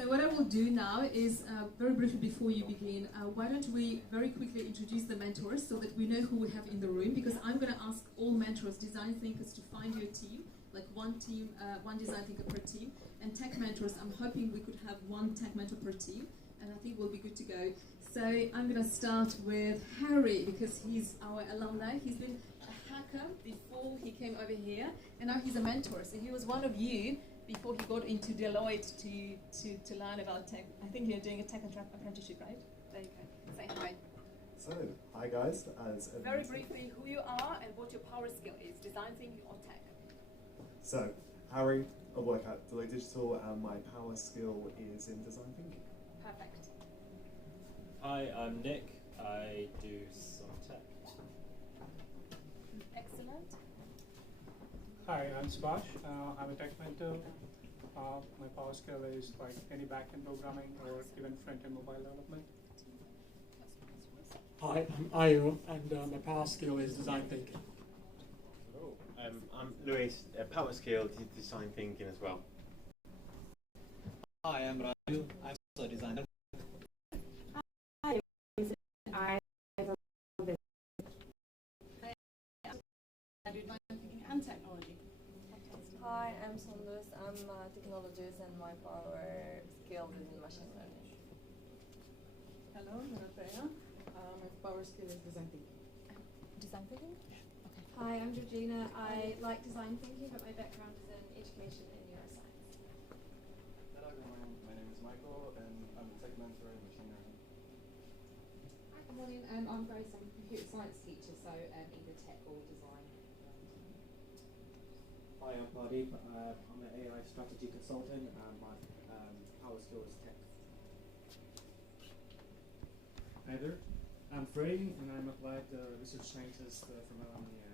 So what I will do now is, very briefly before you begin, why don't we very quickly introduce the mentors so that we know who we have in the room, because I'm going to ask all mentors, design thinkers, to find your team, like one team, one design thinker per team, and tech mentors, I'm hoping we could have one tech mentor per team, and I think we'll be good to go. So I'm going to start with Harry, because he's our alumni. He's been a hacker before he came over here, and now he's a mentor. So he was one of you before he got into Deloitte to learn about tech. I think you're doing a tech apprenticeship, right? There you go. Say hi. So, hi guys. Very briefly, who you are and what your power skill is, design thinking or tech. So, Harry, I work at Deloitte Digital and my power skill is in design thinking. Perfect. Hi, I'm Nick. I do some tech. Excellent. Hi, I'm Subhash. I'm a tech mentor. My power skill is like any backend programming or even front-end mobile development. Hi, I'm Ayo, and my power skill is design thinking. Cool. I'm Luis. Power skill is design thinking as well. Hi, I'm Raju. I'm also a designer. Hi, I do design thinking and technology. Hi, I'm Sondus. I'm a technologist and my power skill is in machine learning. Hello, I'm Nathaya. My power skill is design thinking. Design thinking? Okay. Hi, I'm Georgina. I like design thinking, but my background is in education and neuroscience. Hello everyone, my name is Michael and I'm a tech mentor in machine learning. Hi, good morning. I'm Grace. I'm a computer science teacher, so either tech or design. Hi, I'm Pardeep. I'm an AI strategy consultant and my power skill is tech. Hi there, I'm Frey and I'm applied research scientist from LMEI.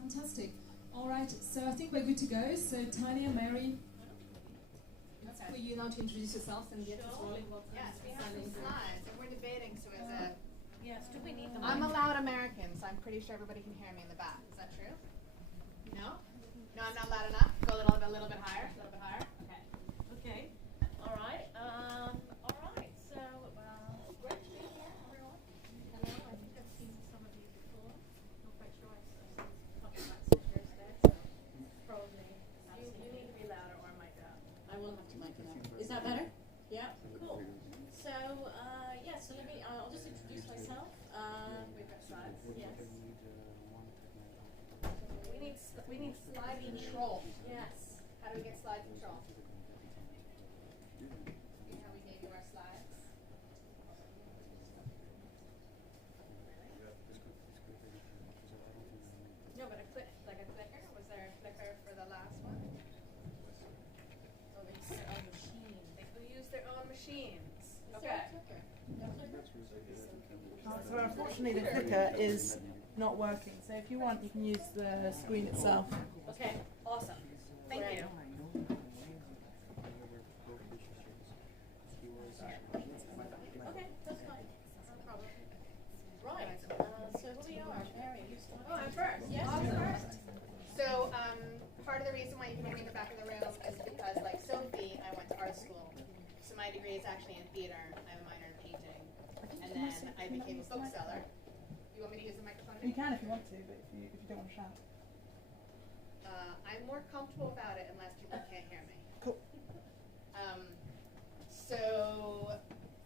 Fantastic. All right, so I think we're good to go. So Tanya, Mary, that's for you now to introduce yourselves and get us rolling. Yes, we have some slides, and we're debating, so it's a... Yes, do we need them? I'm a loud American, so I'm pretty sure everybody can hear me in the back. Is that true? No? No, I'm not loud enough? Go a little bit higher? A little bit higher? Okay. Okay. All right. So, great to be here, everyone. Hello. I think I've seen some of you before. Not quite sure. I've seen talking about sisters there, so probably. You need to be louder, or I might go. I will have to mic it up. Is that better? Yeah. Cool. So, yeah. So let me. I'll just introduce myself. We've got slides. Yes. We need slide control. Yes. How do we get slide control? See how we gave you our slides? No, but a clicker? Was there a clicker for the last one? Oh, they use their own machine. They use their own machines. Okay. So unfortunately the clicker is not working. So if you want, you can use the screen itself. Okay, awesome. Thank you. Okay, that's fine. No problem. Right. So who we are? Mary, you start. Oh, I'm first. Yes, awesome. you're first. So, part of the reason why you can hear me in the back of the room is because, like Sophie, I went to art school. So my degree is actually in theater. I have a minor in painting. And then I became a bookseller. You want me to use the microphone? You can if you want to, but if you don't want to shout. I'm more comfortable about it unless people can't hear me. Cool. So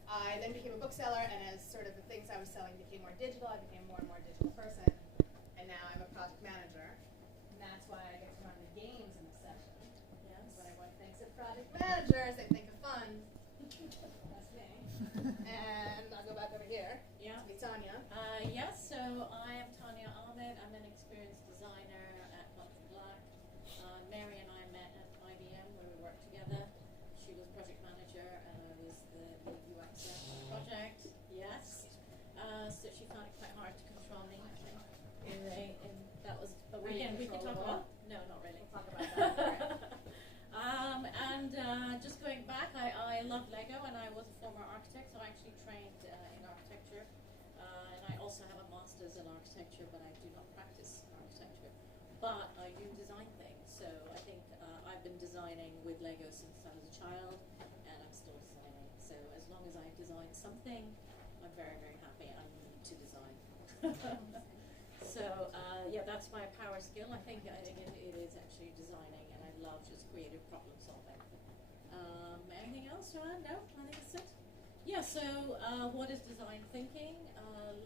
I then became a bookseller, and as sort of the things I was selling became more digital, I became more and more digital person. And now I'm a project manager, and that's why I get to run the games in the session. Yes. When everyone thinks of project managers, they think of fun. That's me. And I'll go back over here. Yeah. To be Tanya. Yes, so I am Tanya Ahmed. I'm an experienced designer at Black & Black. Mary and I met at IBM where we worked together. She was project manager and I was the UX project. Yes. So she found it quite hard to control me, I think. That was, but we design things. So I think I've been designing with Lego since I was a child, and I'm still designing. So as long as I design something, I'm very, very happy. I need to design. So yeah, that's my power skill. I think it is actually designing, and I love just creative problem solving. Anything else, Ryan? No, I think that's it. Yeah. So what is design thinking?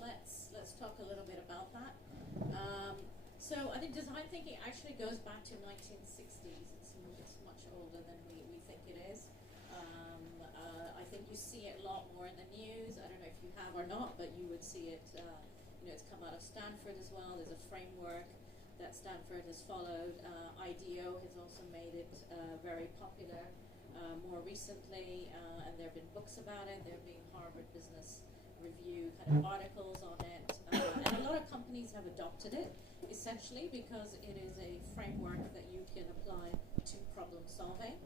Let's talk a little bit about that. So I think design thinking actually goes back to 1960s. It's much older than we think it is. I think you see it a lot more in the news. I don't know if you have or not, but you would see it. It's come out of Stanford as well. There's a framework that Stanford has followed. IDEO has also made it very popular more recently, and there have been books about it. There have been Harvard Business Review kind of articles on it, and a lot of companies have adopted it essentially because it is a framework that you can apply to problem solving.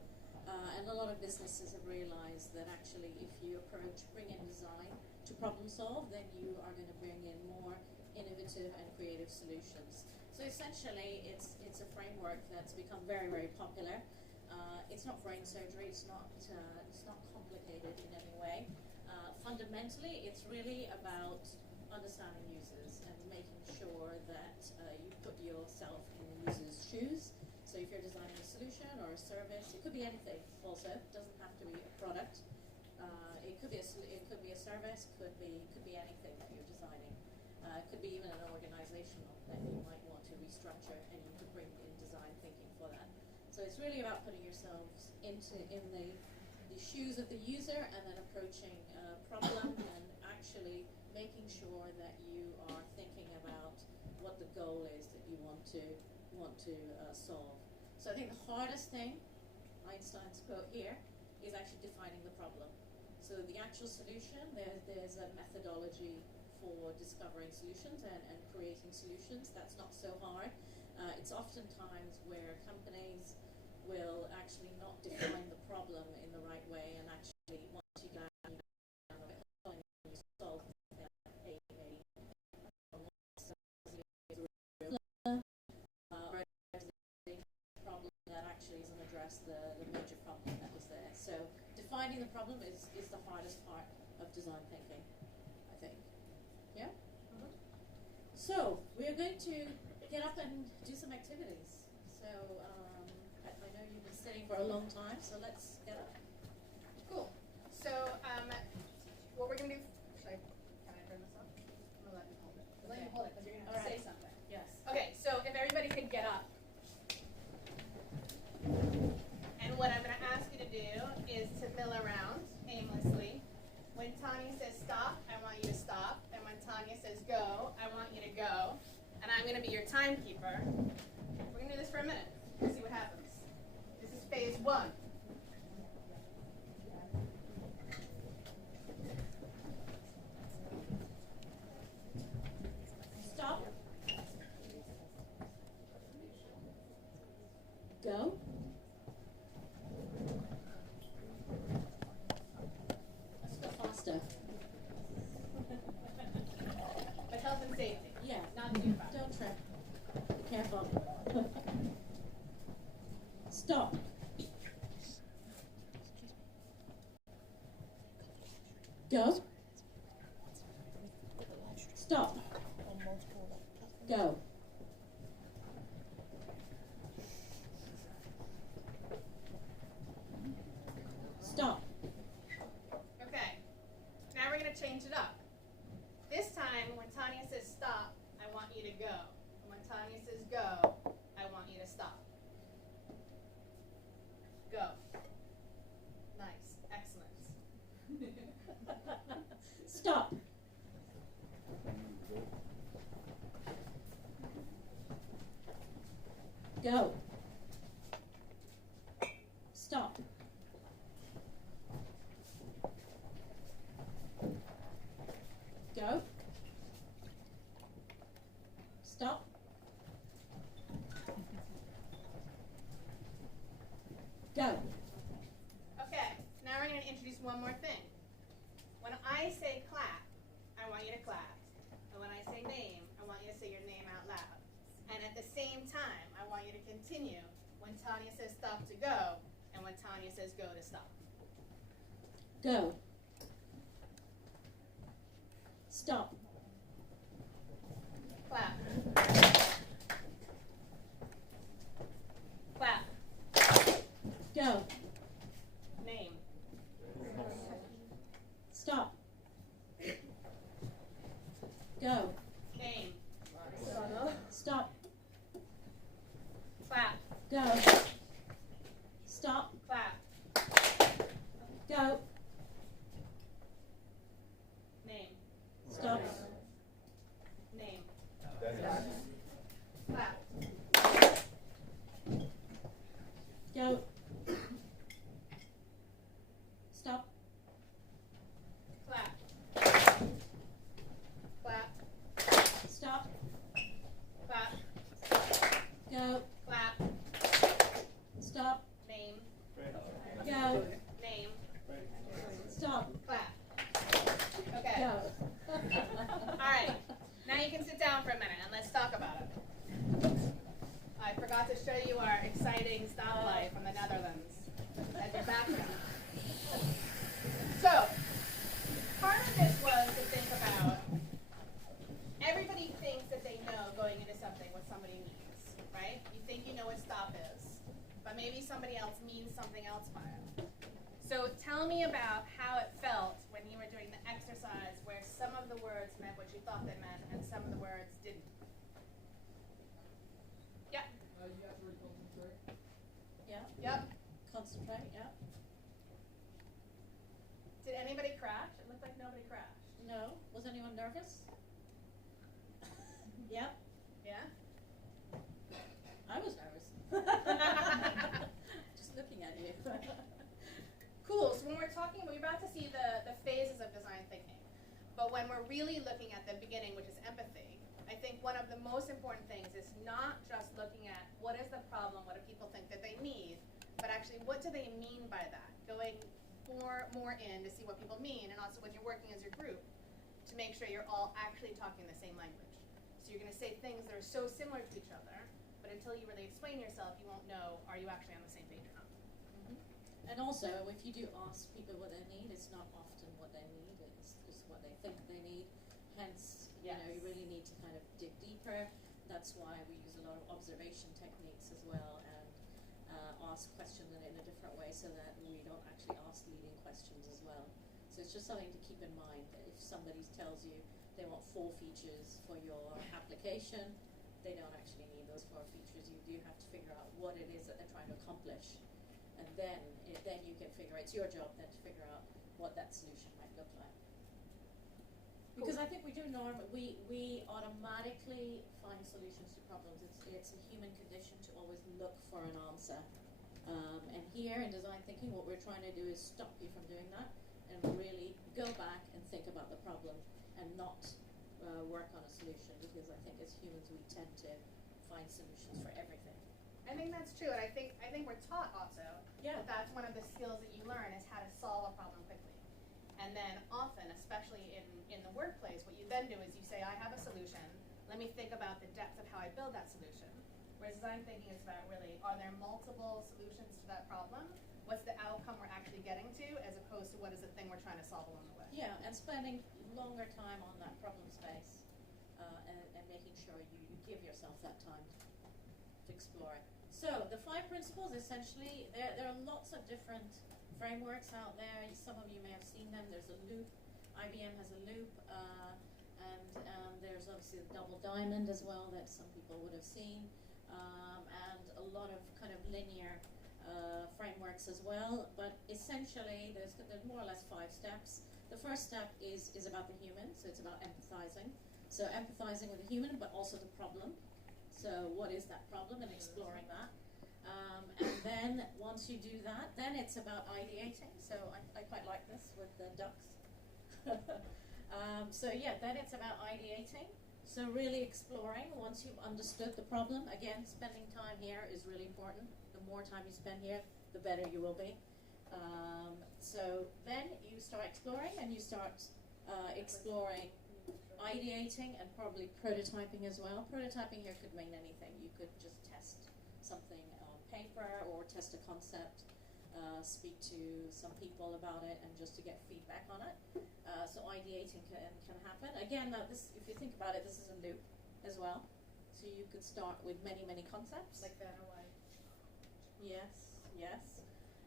And a lot of businesses have realized that actually if you bring in design to problem solve, then you are going to bring in more innovative and creative solutions. So essentially it's a framework that's become very, very popular. It's not brain surgery, it's not complicated in any way. Fundamentally, it's really about understanding users and making sure that you put yourself in the user's shoes. So if you're designing a solution or a service, it could be anything also, it doesn't have to be a product. It could be a service, could be anything that you're designing. It could be even an organizational that you might want to restructure, and you could bring in design thinking for that. So it's really about putting yourselves in the shoes of the user and then approaching a problem and actually making sure that you are thinking about what the goal is that you want to solve. So I think the hardest thing, Einstein's quote here, is actually defining the problem. So the actual solution, there's a methodology for discovering solutions and creating solutions. That's not so hard. It's oftentimes where companies will actually not define the problem in the right way, and actually once you get out of it, you solve a problem that actually doesn't address the major problem that was there. So defining the problem is the hardest part of design thinking, I think. Yeah? So we're going to get up and do some activities. So I know you've been sitting for a long time, so let's get up. Cool. So what we're gonna do? Can I turn this off? I'm gonna let you hold it. Let you hold it because you're gonna have to say something. Yes. Okay. So if everybody could get up, and what I'm gonna ask you to do is to mill around aimlessly. When Tanya says stop, I want you to stop, and when Tanya says go, I want you to go, and I'm gonna be your timekeeper. We're gonna do this for a minute. See what happens. This is phase 1. Stop. Go. Let's go faster. But health and safety. Yeah. Not too fast. Don't trip. Be careful. Stop. Go. Stop. Go. Stop. Okay. Now we're going to change it up. This time, when Tanya says stop, I want you to go. And when Tanya says go, I want you to stop. Go. Nice. Excellent. Stop. Go. Stop. Go. Stop. Go. Okay. Now we're going to introduce one more thing. When I say clap, I want you to clap. And when I say name, I want you to say your name out loud. And at the same time, I want you to Tanya says stop to go, and when Tanya says go to stop. Go. Stop. Clap. Clap. Go. Name. Stop. Go. Name. Stop. Clap. Go. Stop. Clap. Go. Name. Stop. Name. Clap. Go. Stop. Clap. Clap. Stop. Clap. Go. Clap. Stop. Name. Go. Name. Stop. Clap. Okay. Go. Alright. Now you can sit down for a minute and let's talk about it. I forgot to show you our exciting stoplight from the Netherlands as your background. So, part of this was to think about, everybody thinks that they know going into something what somebody means, right? You think you know what stop is, but maybe somebody else means something else by it. So tell me about how it felt when you were doing the exercise where some of the words meant what you thought they meant and some of the words didn't. Yeah. You have to concentrate. Yeah. Yep. Concentrate. Yeah. Did anybody crash? It looked like nobody crashed. No. Was anyone nervous? Yep. Yeah? I was nervous. Just looking at you. Cool. So when we're talking, we're about to see the phases of design thinking. But when we're really looking at the beginning, which is empathy, I think one of the most important things is not just looking at what is the problem, what do people think that they need, but actually what do they mean by that? Going more in to see what people mean, and also when you're working as your group, to make sure you're all actually talking the same language. So you're going to say things that are so similar to each other, but until you really explain yourself, you won't know, are you actually on the same page or not? And also, if you do ask people what they need, it's not often what they need, it's what they think they need. Hence, you know, you really need to kind of dig deeper. That's why we use a lot of observation techniques as well, and ask questions in a different way so that we don't actually ask leading questions as well. So it's just something to keep in mind that if somebody tells you they want 4 features for your application, they don't actually need those 4 features. You do have to figure out what it is that they're trying to accomplish. And then you can figure out, it's your job then to figure out what that solution might look like. Because I think we do we automatically find solutions to problems. It's a human condition to always look for an answer. And here in design thinking, what we're trying to do is stop you from doing that and really go back and think about the problem and not work on a solution, because I think as humans we tend to find solutions for everything. I think that's true, and I think we're taught also that that's one of the skills that you learn is how to solve a problem quickly. And then often, especially in the workplace, what you then do is you say, I have a solution, let me think about the depth of how I build that solution. Whereas design thinking is about really, are there multiple solutions to that problem? What's the outcome we're actually getting to, as opposed to what is the thing we're trying to solve along the way? Yeah, and spending longer time on that problem space and making sure you give yourself that time to explore it. So the 5 principles, essentially, there are lots of different frameworks out there. Some of you may have seen them. There's a loop. IBM has a loop, and there's obviously the double diamond as well that some people would have seen, and a lot of kind of linear frameworks as well. But essentially, there's more or less 5 steps. The first step is about the human, so it's about empathizing. So empathizing with the human, but also the problem. So what is that problem, and exploring that. And then once you do that, then it's about ideating. So I quite like this with the ducks. So yeah, then it's about ideating. So really exploring once you've understood the problem. Again, spending time here is really important. The more time you spend here, the better you will be. So then you start exploring, and you start exploring ideating and probably prototyping as well. Prototyping here could mean anything. You could just test something on paper, test a concept, speak to some people about it, and just to get feedback on it. So ideating can happen. Again, this, if you think about it, this is a loop as well. So you could start with many concepts. Like Vanna White. Yes, yes.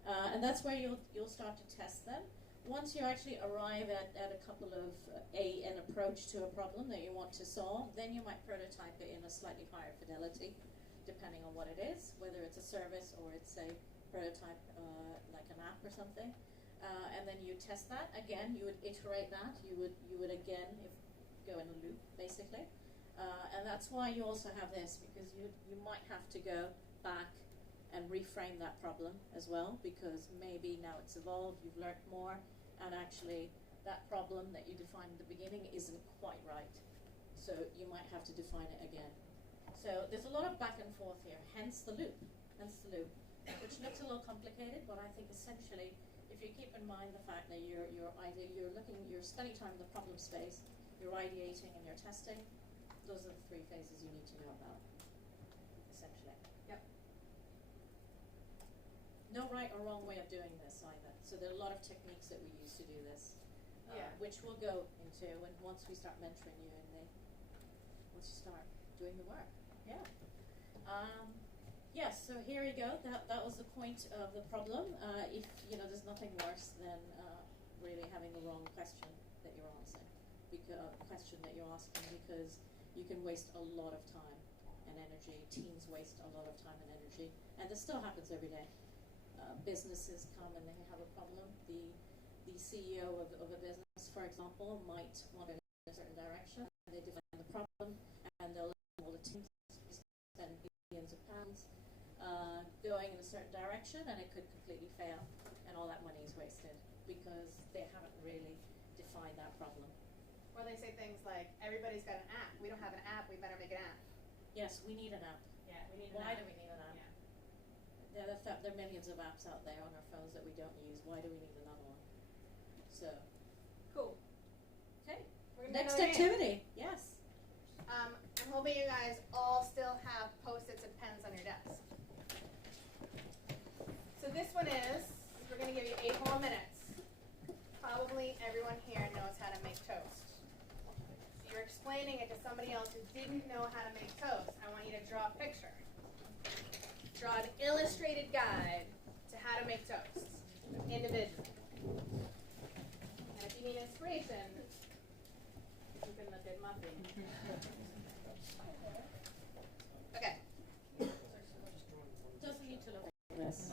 And that's where you'll start to test them. Once you actually arrive at a couple of an approach to a problem that you want to solve, then you might prototype it in a slightly higher fidelity, depending on what it is, whether it's a service or it's a prototype like an app or something. And then you test that again. You would iterate that. You would again go in a loop basically. And that's why you also have this, because you might have to go back and reframe that problem as well, because maybe now it's evolved, you've learnt more, and actually that problem that you defined at the beginning isn't quite right. So you might have to define it again. So there's a lot of back and forth here, hence the loop, which looks a little complicated, but I think essentially, if you keep in mind the fact that you're spending time in the problem space, you're ideating and you're testing, those are the three phases you need to know about, essentially. Yep. No right or wrong way of doing this either. So there are a lot of techniques that we use to do this, which we'll go into once we start mentoring you once you start doing the work. Yeah. Yes. So here you go. That was the point of the problem. If there's nothing worse than really having the wrong question that you're answering, question that you're asking, because you can waste a lot of time and energy. Teens waste a lot of time and energy, and this still happens every day. Businesses come and they have a problem. The CEO of a business, for example, might want to go in a certain direction. They define the problem, and they'll let all the teams spend billions of pounds going in a certain direction, and it could completely fail, and all that money is wasted because they haven't really defined that problem. Or they say things like, everybody's got an app. We don't have an app. We better make an app. Yes, we need an app. Yeah, we need Why an app. do we need an app? Yeah. There are millions of apps out there on our phones that we don't use. Why do we need another one? So. Cool. Okay. We're gonna Next go activity. Yes. I'm hoping you guys all still have Post-its and pens on your desk. So this one is, we're going to give you 8 more minutes. Probably everyone here knows how to make toast. So you're explaining it to somebody else who didn't know how to make toast. I want you to draw a picture. Draw an illustrated guide to how to make toast, individually. And if you need inspiration, you can look at Muffy. Okay. Doesn't need to look like this.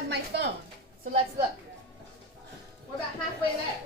have my phone. So let's look. We're about halfway there.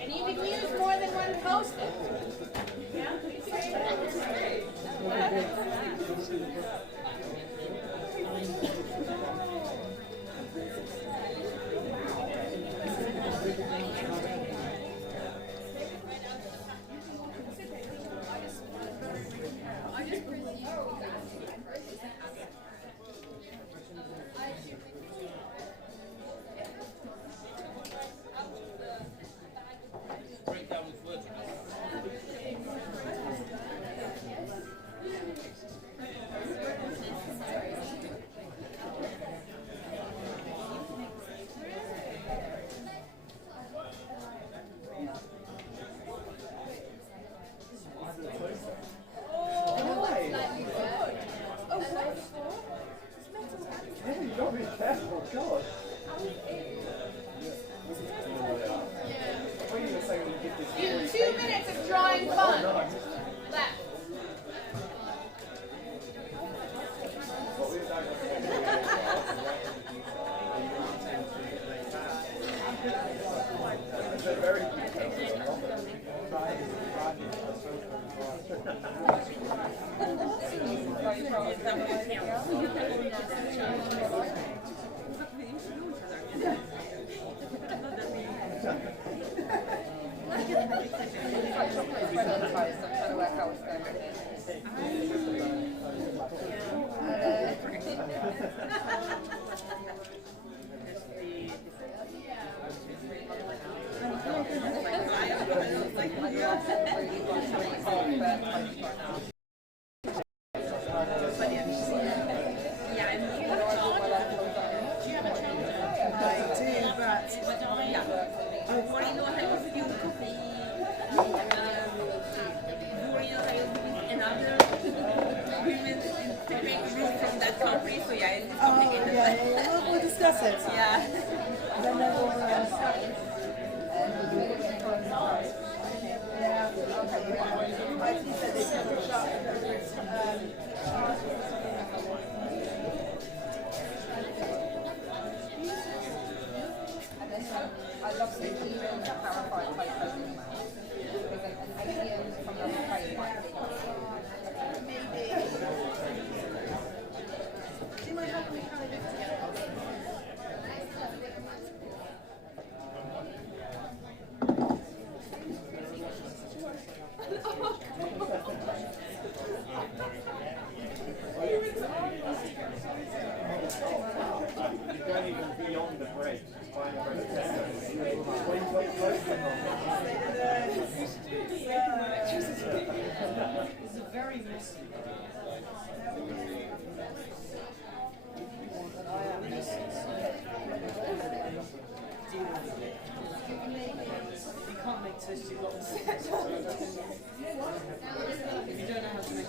And you can use more than one post-it. Yeah? You have 2 minutes of drawing fun left. We'll discuss it. Yeah. Then we'll I'd love to see email to clarify typos in email. Because an alien from another place might be. Do you mind helping me kind of lift together? You're going even beyond the bridge. It's very messy. You can't make toasty blocks. If you don't know how to make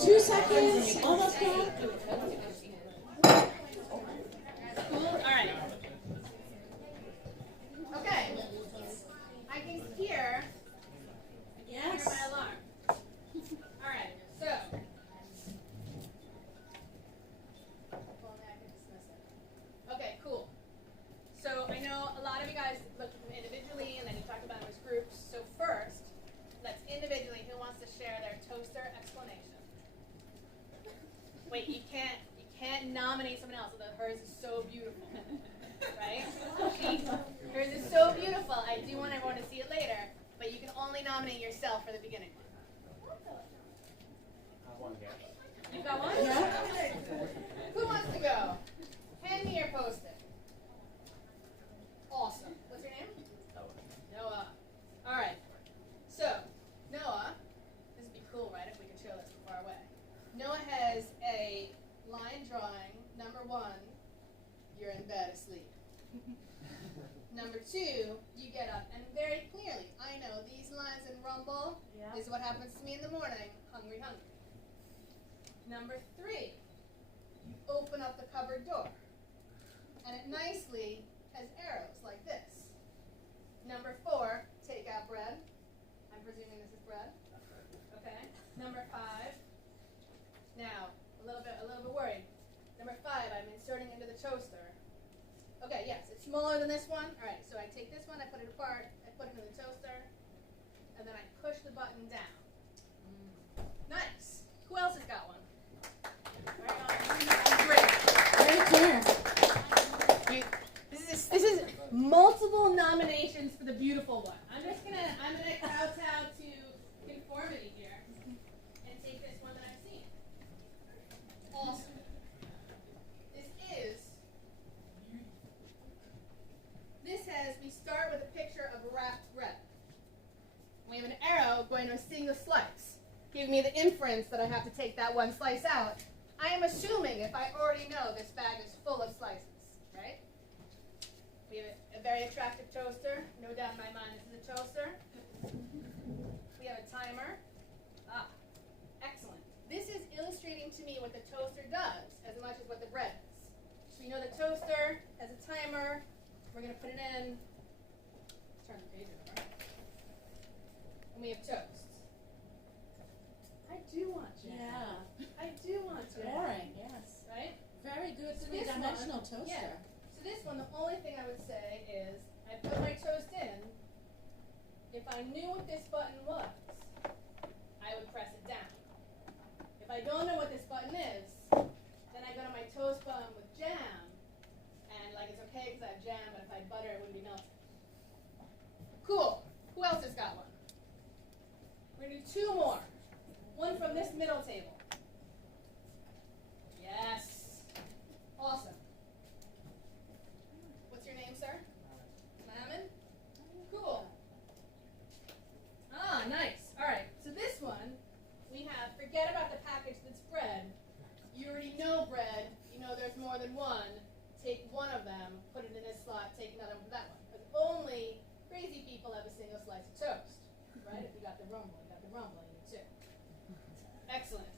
Two seconds, almost back. Cool? Alright. Okay. I can hear. Yes. Hear my alarm. Alright, so. Well, then I can dismiss it. Okay, cool. So I know a lot of you guys looked at them individually and then you talked about them as groups. So first, let's individually, who wants to share their toaster explanation? Wait, you can't nominate someone else, although hers is so beautiful. right? Hers is so beautiful. I do want everyone to see it later, but you can only nominate yourself for the beginning one. One here. You've got one? Yeah. Who wants to go? Hand me your post-it. Awesome. What's your name? Noah. All right. So, Noah, this would be cool, right, if we could show this from far away. Noah has a line drawing. Number 1, you're in bed asleep. Number 2, you get up and very clearly, I know these lines in Rumble is what happens to me in the morning, hungry, hungry. Number 3, you open up the cupboard door. And it nicely has arrows like this. Number 4, take out bread. I'm presuming this is bread. Okay. Number 5. Now, a little bit worried. Number 5, I'm inserting into the toaster. Okay, yes, it's smaller than this one. All right, so I take this one, I put it apart, I put it in the toaster, and then I push the button down. Nice. Who else has got one? Great. Right there. This is multiple nominations for the beautiful one. I'm gonna kowtow to conformity here and take this one that I've seen. Awesome. We start with a picture of wrapped bread. We have an arrow going to a single slice, giving me the inference that I have to take that one slice out. I am assuming if I already know this bag is full of slices, right? We have a very attractive toaster. No doubt in my mind this is a toaster. We have a timer. Excellent. This is illustrating to me what the toaster does as much as what the bread is. So we know the toaster has a timer. We're going to put it in. Turn the page over. And we have toast. I do want jam. Yeah. I do want jam. Boring, yes. Right? Very good So three-dimensional toaster. Yeah. So this one, the only thing I would say is I put my toast in. If I knew what this button was, I would press it down. If I don't know what this button is, then I go to my toast button with jam. And like it's okay because I have jam, but if I had butter, it wouldn't be melted. Cool. Who else has got one? We're going to do 2 more. One from this middle table. Yes. Awesome. What's your name, sir? Mohammed? Cool. Nice. All right. So this one, we have, forget about the package that's bread. You already know bread. You know there's more than one. Take one of them, put it in this slot, take another one for that one. Because only crazy people have a single slice of toast, right? If you got the rumble, you need 2. Excellent.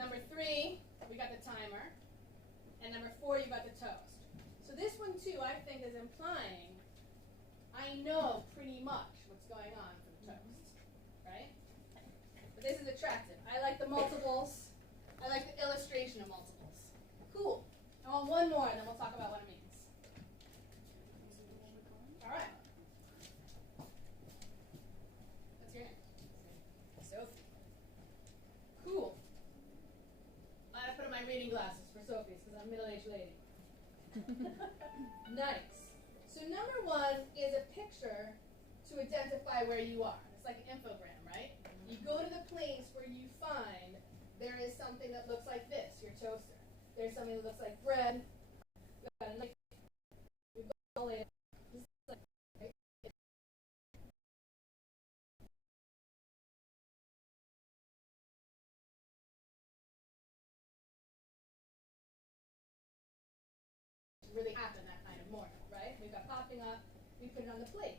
Number 3, we got the timer. And number 4, you got the toast. So this one, too, I think is implying I know pretty much what's going on for the toast, right? But this is attractive. I like the multiples. I like the illustration of multiples. Cool. I want one more, and then we'll talk about what it means. All right. What's your name? Sophie. Cool. I gotta put on my reading glasses for Sophie's because I'm a middle-aged lady. Nice. So number 1 is a picture to identify where you are. It's like an infogram, right? You go to the place where you find there is something that looks like this, your toaster. There's something that looks like bread. We've got a knife. We've got all it. This is like, right? Really happen that kind of morning, right? We've got popping up. We put it on the plate.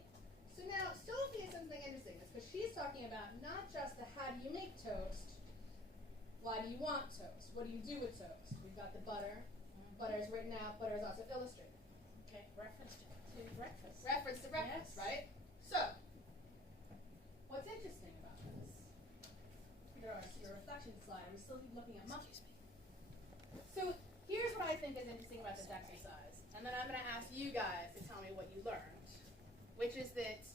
So now Sophie has something interesting because she's talking about not just the how do you make toast. Why do you want toast? What do you do with toast? We've got the butter. Butter is written out. Butter is also illustrated. Okay, reference to breakfast. Reference to breakfast, yes. right? So, what's interesting about this? Your reflection slide. We still keep looking at monkeys. So, here's what I think is interesting about this exercise. And then I'm going to ask you guys to tell me what you learned, which is that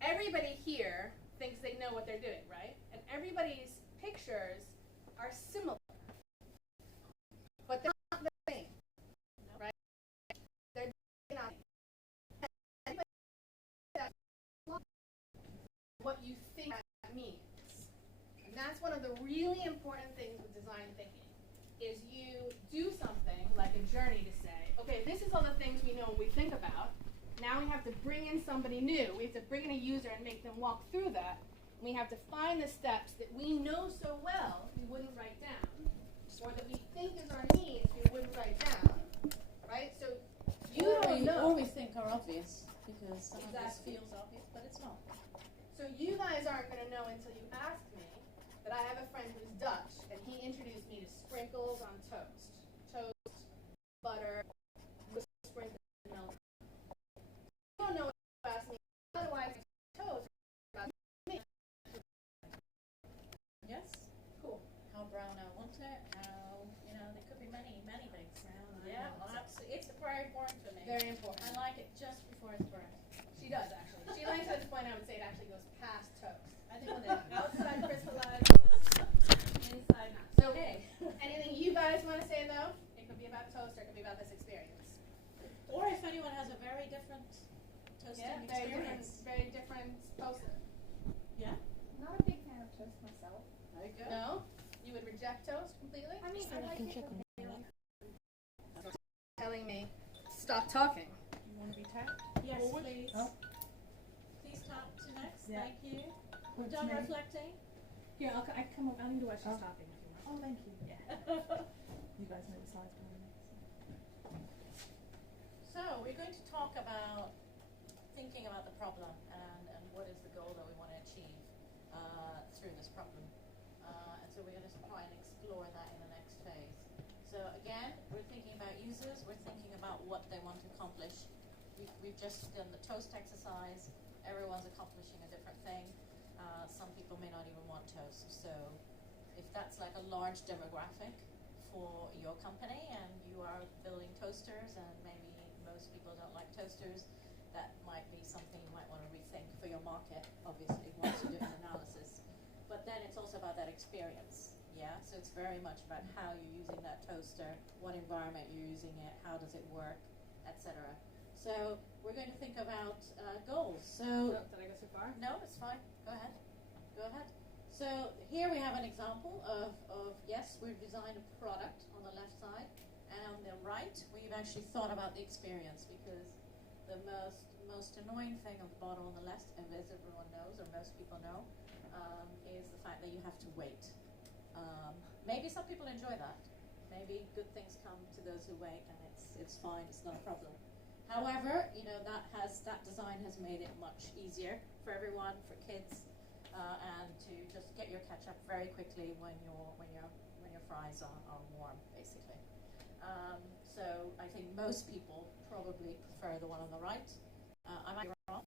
everybody here thinks they know what they're doing, right? And everybody's pictures are similar, but they're not the same, right? of the really important things with design thinking is you do something like a journey to say, okay, this is all the things we know and we think about. Now we have to bring in somebody new. We have to bring in a user and make them walk through that. And we have to find the steps that we know so well we wouldn't write down, or that we think is our needs we wouldn't write down, right? So you don't know. Or we think are obvious, because some of this feels obvious, but it's not. So you guys aren't going to know until you ask me that I have a friend who's Dutch, and he introduced me to sprinkles on toast. Toast, butter, with sprinkles and milk. You don't know what you ask me. How do I think toast? Yes? Cool. How brown I want it, how, there could be many, many things. Yeah, absolutely. It's very important for me. Very important. I like it just before it's burned. She does, actually. She likes at this point, I would say it actually goes past toast. I think when the outside crystallized, inside not. So, anything you guys want to say, though? It could be about toast, or it could be about this experience. Or if anyone has a very different toasting experience. Very different toaster. Yeah? Not a big fan of toast myself. There you go. No? You would reject toast completely? I mean, I like it. Telling me, stop talking. You want to be tapped? Yes, Forward? please. Oh. Please tap to next. Yeah. Thank you. We're What's done me? reflecting. Yeah, I come up. I need to watch this tapping if you want. Oh, thank you. Yeah. You guys know the slides behind me. So we're going to talk about thinking about the problem and what is the goal that we want to achieve through this problem. And so we're going to try and explore that in the next phase. So again, we're thinking about users, we're thinking about what they want to accomplish. We've just done the toast exercise. Everyone's accomplishing a different thing. Some people may not even want toast. So if that's like a large demographic for your company and you are building toasters and maybe most people don't like toasters, that might be something you might want to rethink for your market, obviously, once you do an analysis. But then it's also about that experience. Yeah, so it's very much about how you're using that toaster, what environment you're using it, how does it work, etc. So we're going to think about goals. So did I go so far? No, it's fine. Go ahead. Go ahead. So here we have an example of yes, we've designed a product on the left side, and on the right we've actually thought about the experience, because the most annoying thing of the bottle on the left, and as everyone knows, or most people know, is the fact that you have to wait. Maybe some people enjoy that. Maybe good things come to those who wait, and it's fine. It's not a problem. However, that design has made it much easier for everyone, for kids, and to just get your ketchup very quickly when your fries are warm, basically. So I think most people probably prefer the one on the right. I might be wrong.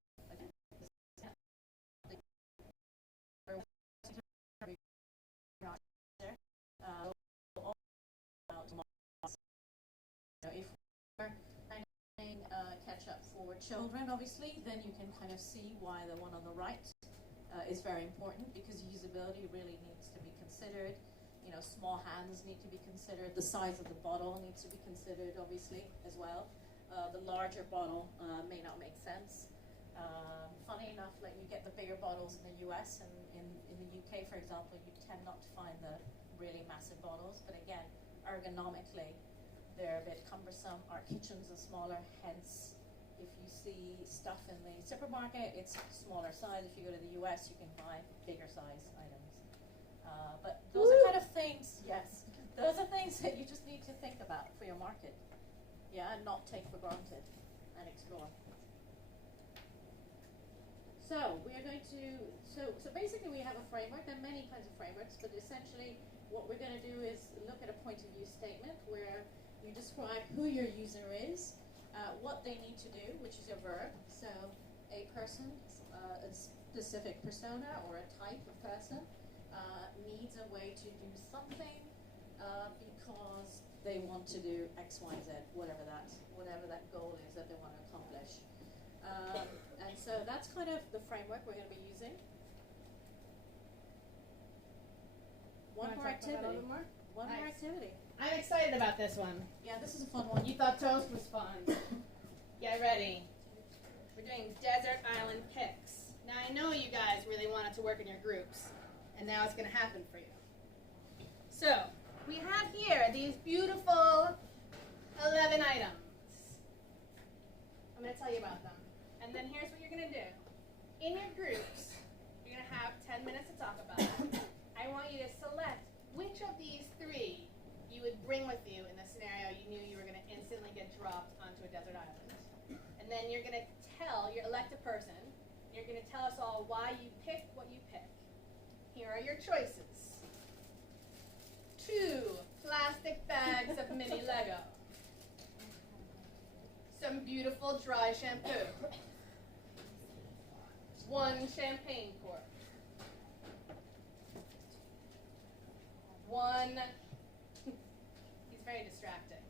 If we're finding ketchup for children, obviously, then you can kind of see why the one on the right is very important, because usability really needs to be considered. Small hands need to be considered. The size of the bottle needs to be considered, obviously, as well. The larger bottle may not make sense. Funny enough, like you get the bigger bottles in the US, and in the UK, for example, you tend not to find the really massive bottles. But again, ergonomically, they're a bit cumbersome. Our kitchens are smaller, hence if you see stuff in the supermarket, it's smaller size. If you go to the US, you can buy bigger size items. But those are kind of things, yes, those are things that you just need to think about for your market. Yeah, and not take for granted and explore. So we are going to, so basically we have a framework. There are many kinds of frameworks, but essentially what we're going to do is look at a point of view statement where you describe who your user is, what they need to do, which is your verb. So a person, a specific persona or a type of person needs a way to do something because they want to do X, Y, Z, whatever that goal is that they want to accomplish. And so that's kind of the framework we're going to be using. One more activity. One more activity. I'm excited about this one. Yeah, this is a fun one. You thought toast was fun. Get ready. We're doing desert island picks. Now I know you guys really wanted to work in your groups, and now it's going to happen for you. So, we have here these beautiful 11 items. I'm going to tell you about them. And then here's what you're going to do. In your groups, you're going to have 10 minutes to talk about it. I want you to select which of these 3 you would bring with you in the scenario you knew you were going to instantly get dropped onto a desert island. And then you're going to elect a person, and you're going to tell us all why you picked what you picked. Here are your choices. 2 plastic bags of mini Lego. Some beautiful dry shampoo. 1 champagne cork. 1, he's very distracting.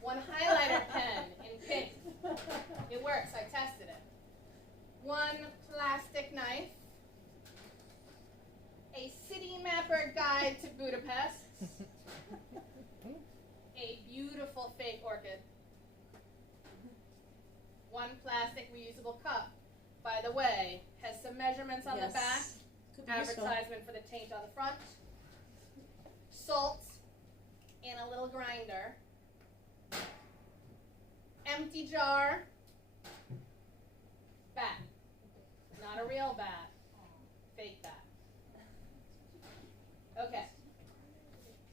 1 highlighter pen in pink. It works, I tested it. 1 plastic knife. A city mapper guide to Budapest. A beautiful fake orchid. 1 plastic reusable cup. By the way, has some measurements on the back. Advertisement for the taint on the front. Salt in a little grinder. Empty jar. Bat. Not a real bat. Fake bat. Okay.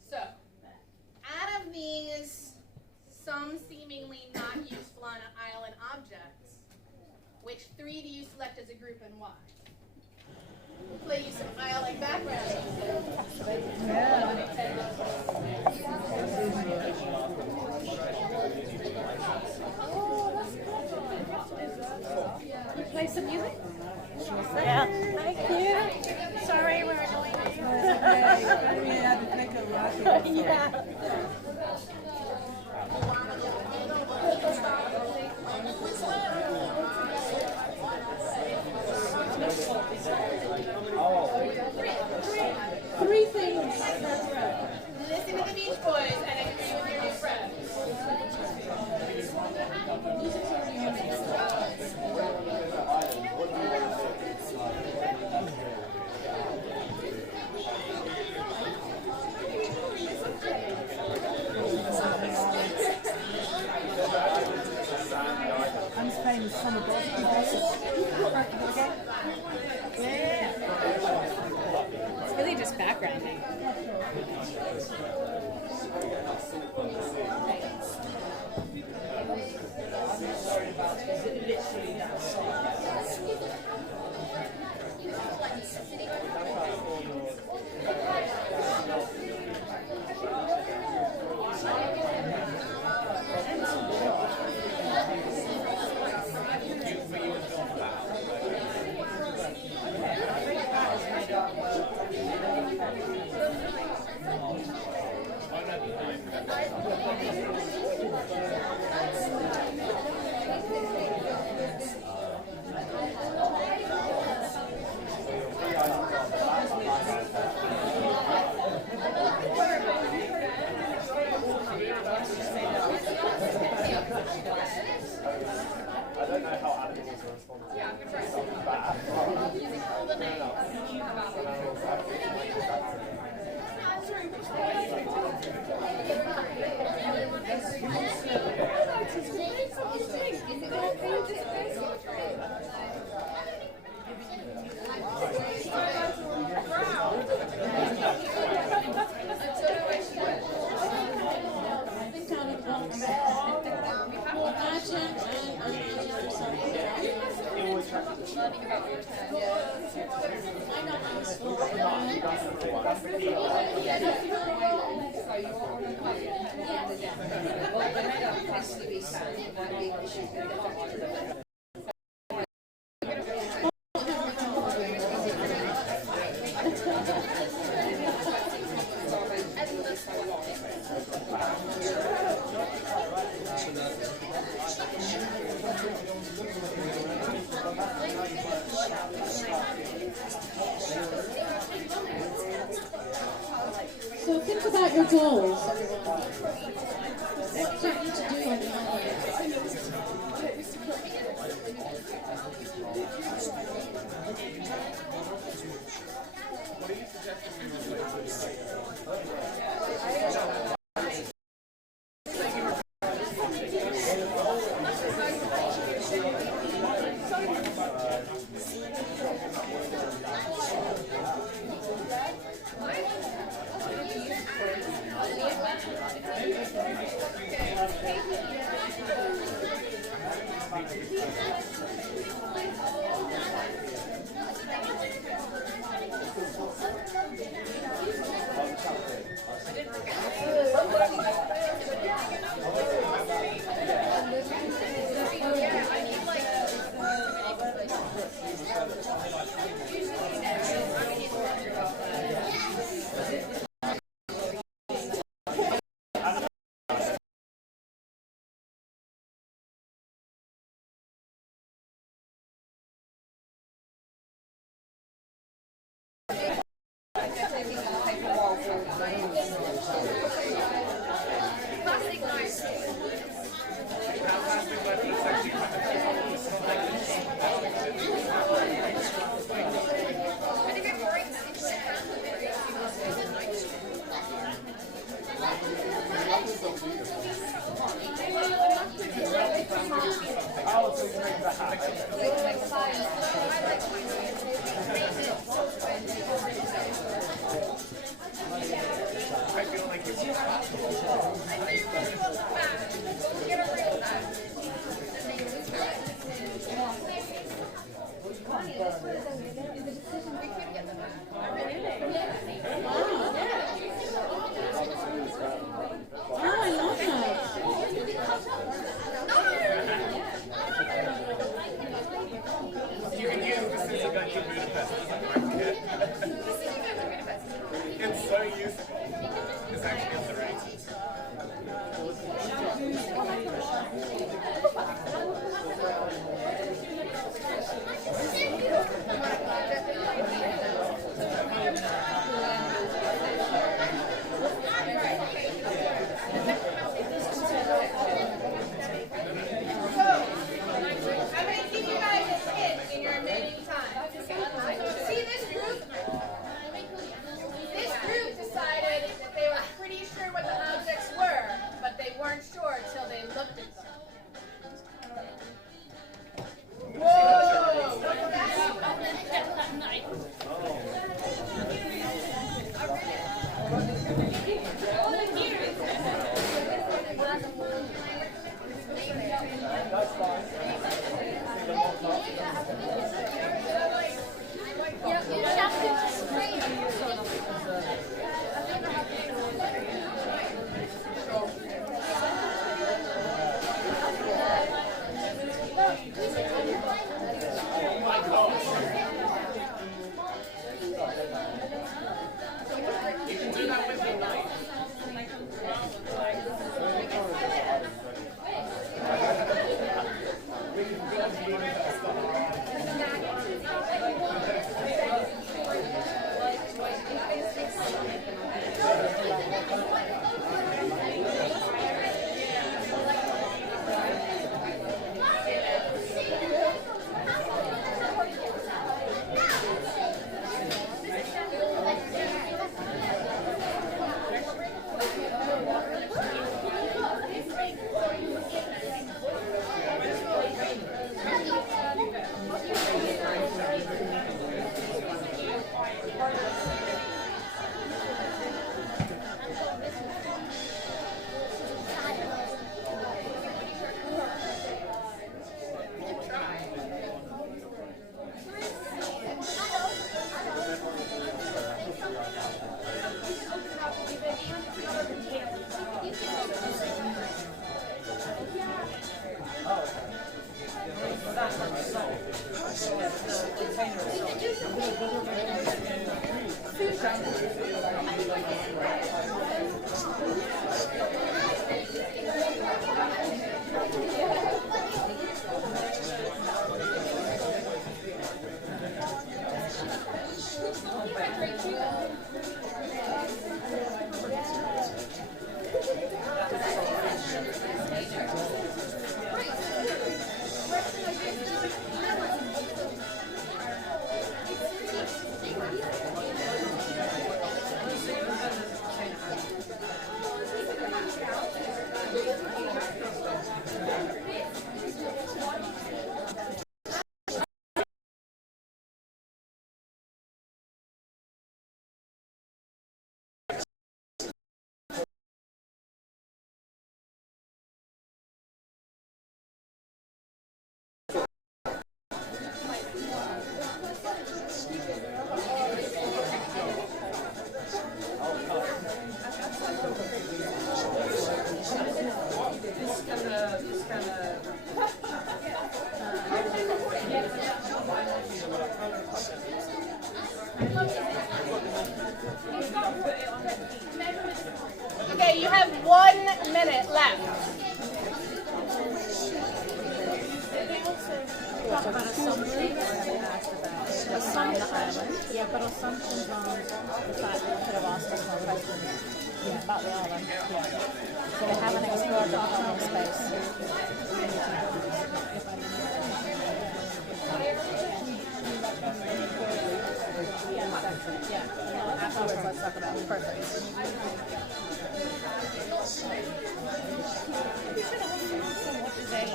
So, out of these, some seemingly not useful on an island objects, which 3 do you select as a group and why? We'll play you some island background music. You play some music? Yeah. Thank you. Sorry, we were going. Yeah. Three things. Listen to the Beach Boys and agree with your new friends. I'm playing with summer golf. Yeah. It's really just backgrounding. I don't know how animals are responsible. Yeah, I'm So think about your goals. What do you need to do on the island? What are you suggesting we replace with? talk about assumptions. Yeah, but assumptions on the fact that you could have asked us more questions. Yeah, about the island. Yeah. So they haven't explored the personal space. Yeah, exactly. Yeah. Afterwards, let's talk about it. Perfect. What do they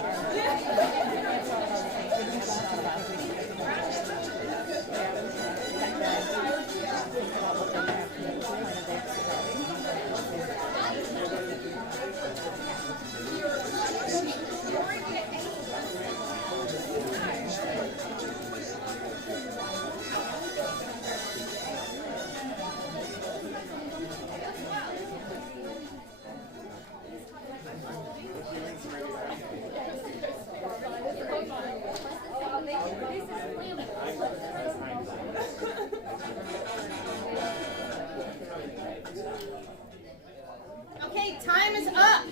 Okay, time is up.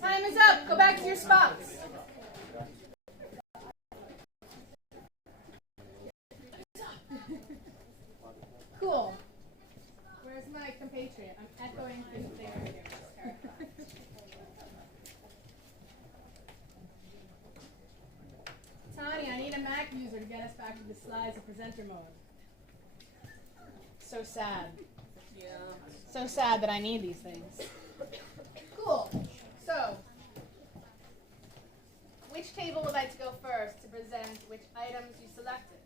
Time is up. Go back to your spots. Cool. Where's my compatriot? I'm echoing through the air here. Tanya, I need a Mac user to get us back to the slides of presenter mode. So sad. Yeah. So sad that I need these things. Cool. So, which table would like to go first to present which items you selected?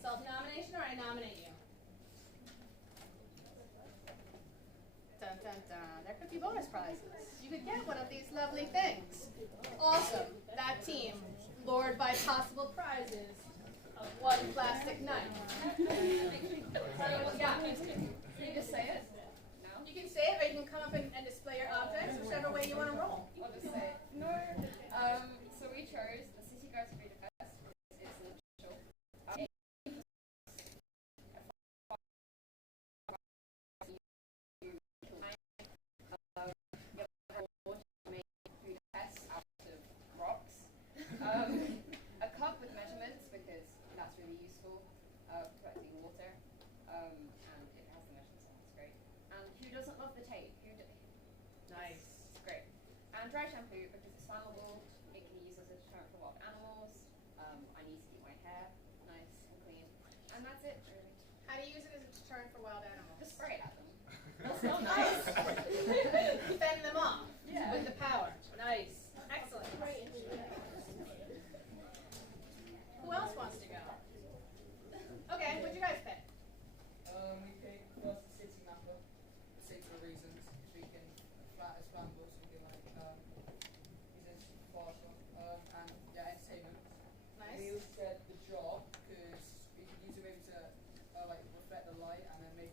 Self-nomination, or I nominate you? Dun, dun, dun. There could be bonus prizes. You could get one of these lovely things. Awesome. That team, lured by possible prizes of one plastic knife. Yeah. Can you just say it? No. You can say it, or you can come up and display your objects, whichever way you want to roll. I'll just say it. No. So we chose the City Guys Creative Fest. It's an official. A cup with measurements, because that's really useful, collecting water, and it has the measurements on, it's great. And who doesn't love the tape? Nice. It's great. And dry shampoo, because it's flammable, it can be used as a deterrent for wild animals. I need to keep my hair nice and clean. And that's it, really. How do you use it as a deterrent for wild animals? Just spray it at them. They'll smell Nice. nice. Fend them off Yeah. with the power. Nice. Excellent. Who else wants to go? Okay, what'd you guys pick? We picked first the city mapper, for particular reasons, because we can flat as flammable, so we can use this faster, and entertainment. Nice. We also said the job, because we could use it maybe to reflect the light and then make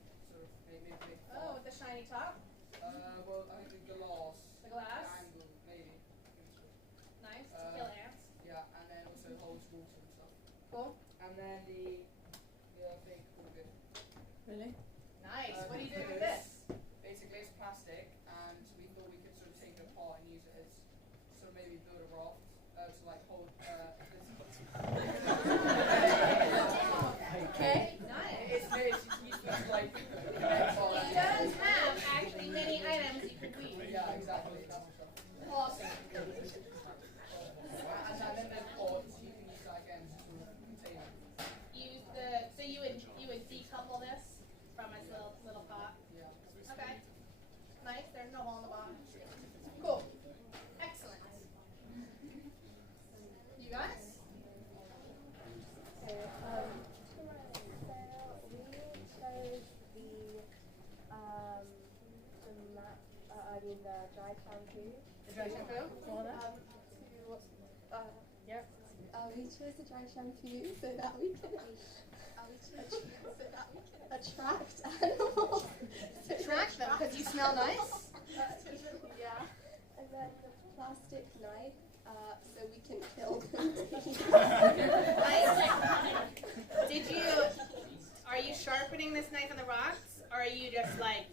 Oh, with the shiny top? well, I think the glass. The glass? The angle, maybe. Nice. To kill ants? Yeah, and then also holds water and stuff. Cool. And then the other thing, all good. Really? Nice. What are you doing with this? Basically, it's plastic, and we thought we could sort of take it apart and use it as sort of maybe build a raft to like hold. Okay. Nice. It's useful to like. It does have actually many items you can weave. Yeah, exactly. That's the stuff. Awesome. And then there's pods. You can use that again to sort of contain it. Use the so you would decouple this from its little pot. Yeah. Okay. Nice. There's no hole in the bottom. Cool. Excellent. You guys? So, we chose the dry shampoo. The dry shampoo? Yep. We chose the dry shampoo so that we can attract animals. Attract them because you smell nice? Yeah. And then the plastic knife so we can kill them. Are you sharpening this knife on the rocks, or are you just like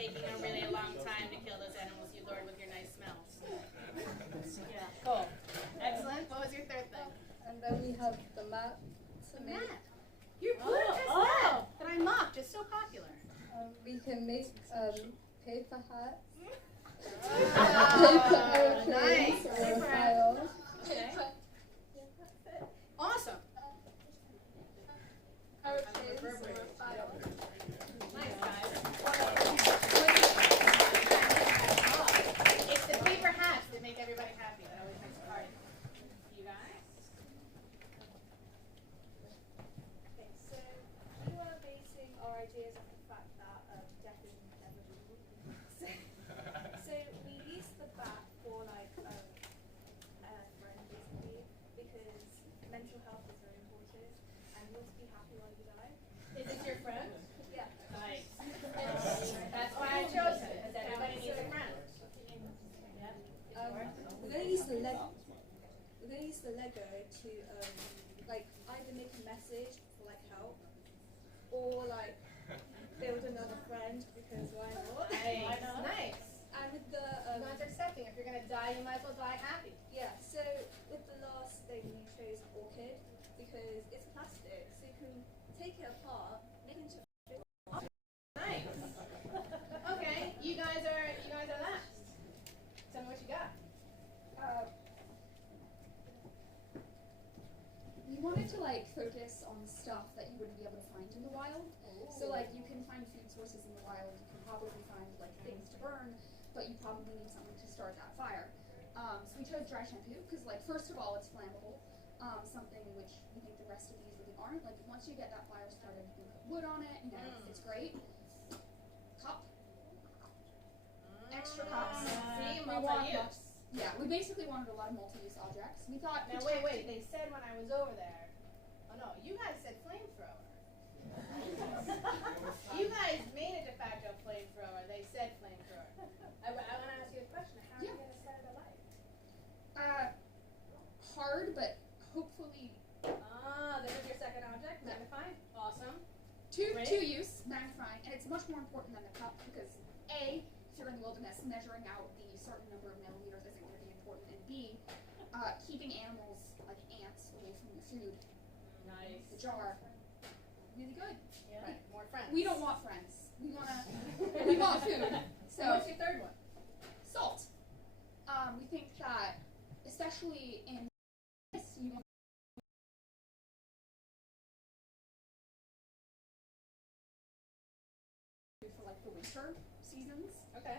taking a really long time to kill those animals you lured with your nice smells. Yeah, cool. Excellent. What was your third thing? And then we have the map. The map. Your map that I mocked is so popular. We can make paper hats. Paper airplanes or tiles. Okay. Awesome. Airplanes or tiles. Nice, guys. It's the paper hats that make everybody happy. That always makes a party. You guys? Okay, so we were basing our ideas on the fact that death is inevitable. So we used the bat for like a friend basically because mental health is very important and you want to be happy while you die. Is this your friend? Yeah. Nice. That's why I chose it, because everybody needs a friend. Yep. We're going to use the Lego. We're going to use the Lego to like either make a message for like help, or like build another friend because why not? Nice. And with the not accepting. If you're gonna die, you might as well die happy. Yeah. So with the last thing we chose orchid because it's plastic, so you can take it apart, make it into. Nice. Okay, you guys are last. Tell me what you got. We wanted to like focus on stuff that you wouldn't be able to find in the wild. So like you can find food sources in the wild, you can probably find like things to burn, but you probably need something to start that fire. So we chose dry shampoo because like first of all it's flammable, something which we think the rest of these really aren't. Like once you get that fire started, you can put wood on it, you know, it's great. Cup. Extra cups. See, We want multi-use. cups. Yeah, we basically wanted a lot of multi-use objects. We thought Now wait. They said when I was over there. Oh no, you guys said flamethrower. You guys made a de facto flamethrower. They said flamethrower. I want to ask you a question. How are you going to set it alight? Hard, but hopefully. This is your second object. Magnifying. Awesome. Two Great. use, magnifying, and it's much more important than the cup because A, if you're in the wilderness, measuring out the certain number of milliliters isn't going to be important, and B, keeping animals like ants away from your food. Nice. The jar. Really good. Yeah. Right. More friends. We don't want friends. We want food. So what's your third one? Salt. We think that, especially in this, you want for like the winter seasons. Okay.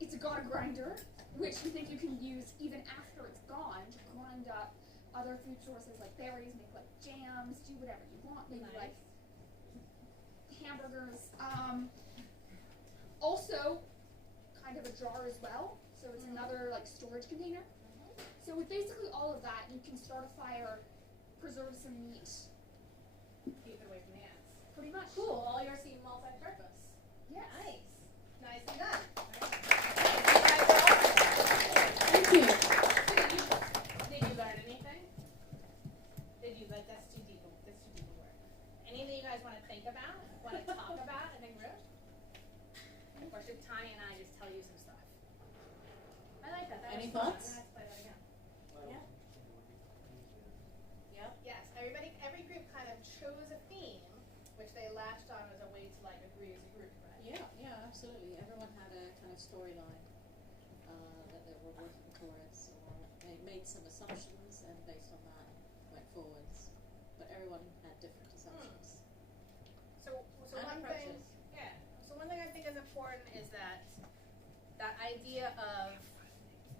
It's a got grinder, which we think you can use even after it's gone to grind up other food sources like berries, make like jams, do whatever you want, maybe like hamburgers. Also, kind of a jar as well, so it's another like storage container. So with basically all of that, you can start a fire, preserve some meat. Keep it away from the ants. Pretty much. Cool. All yours seem multi-purpose. Yes. Nice. Nicely done. Thank you. Did you learn anything? That's too deep. That's too deep a work. Anything you guys want to think about? Want to talk about in a group? Or should Tanya and I just tell you some stuff? I like that. Any was fun. thoughts? I'm gonna have to play that again. Yeah. Yep. Yes. Every group kind of chose a theme, which they latched on as a way to like agree as a group, right? Yeah, absolutely. Everyone had a kind of storyline that they were working towards, or they made some assumptions, and based on that went forwards. But everyone had different assumptions. So And one thing, approaches. yeah. So one thing I think is important is that idea of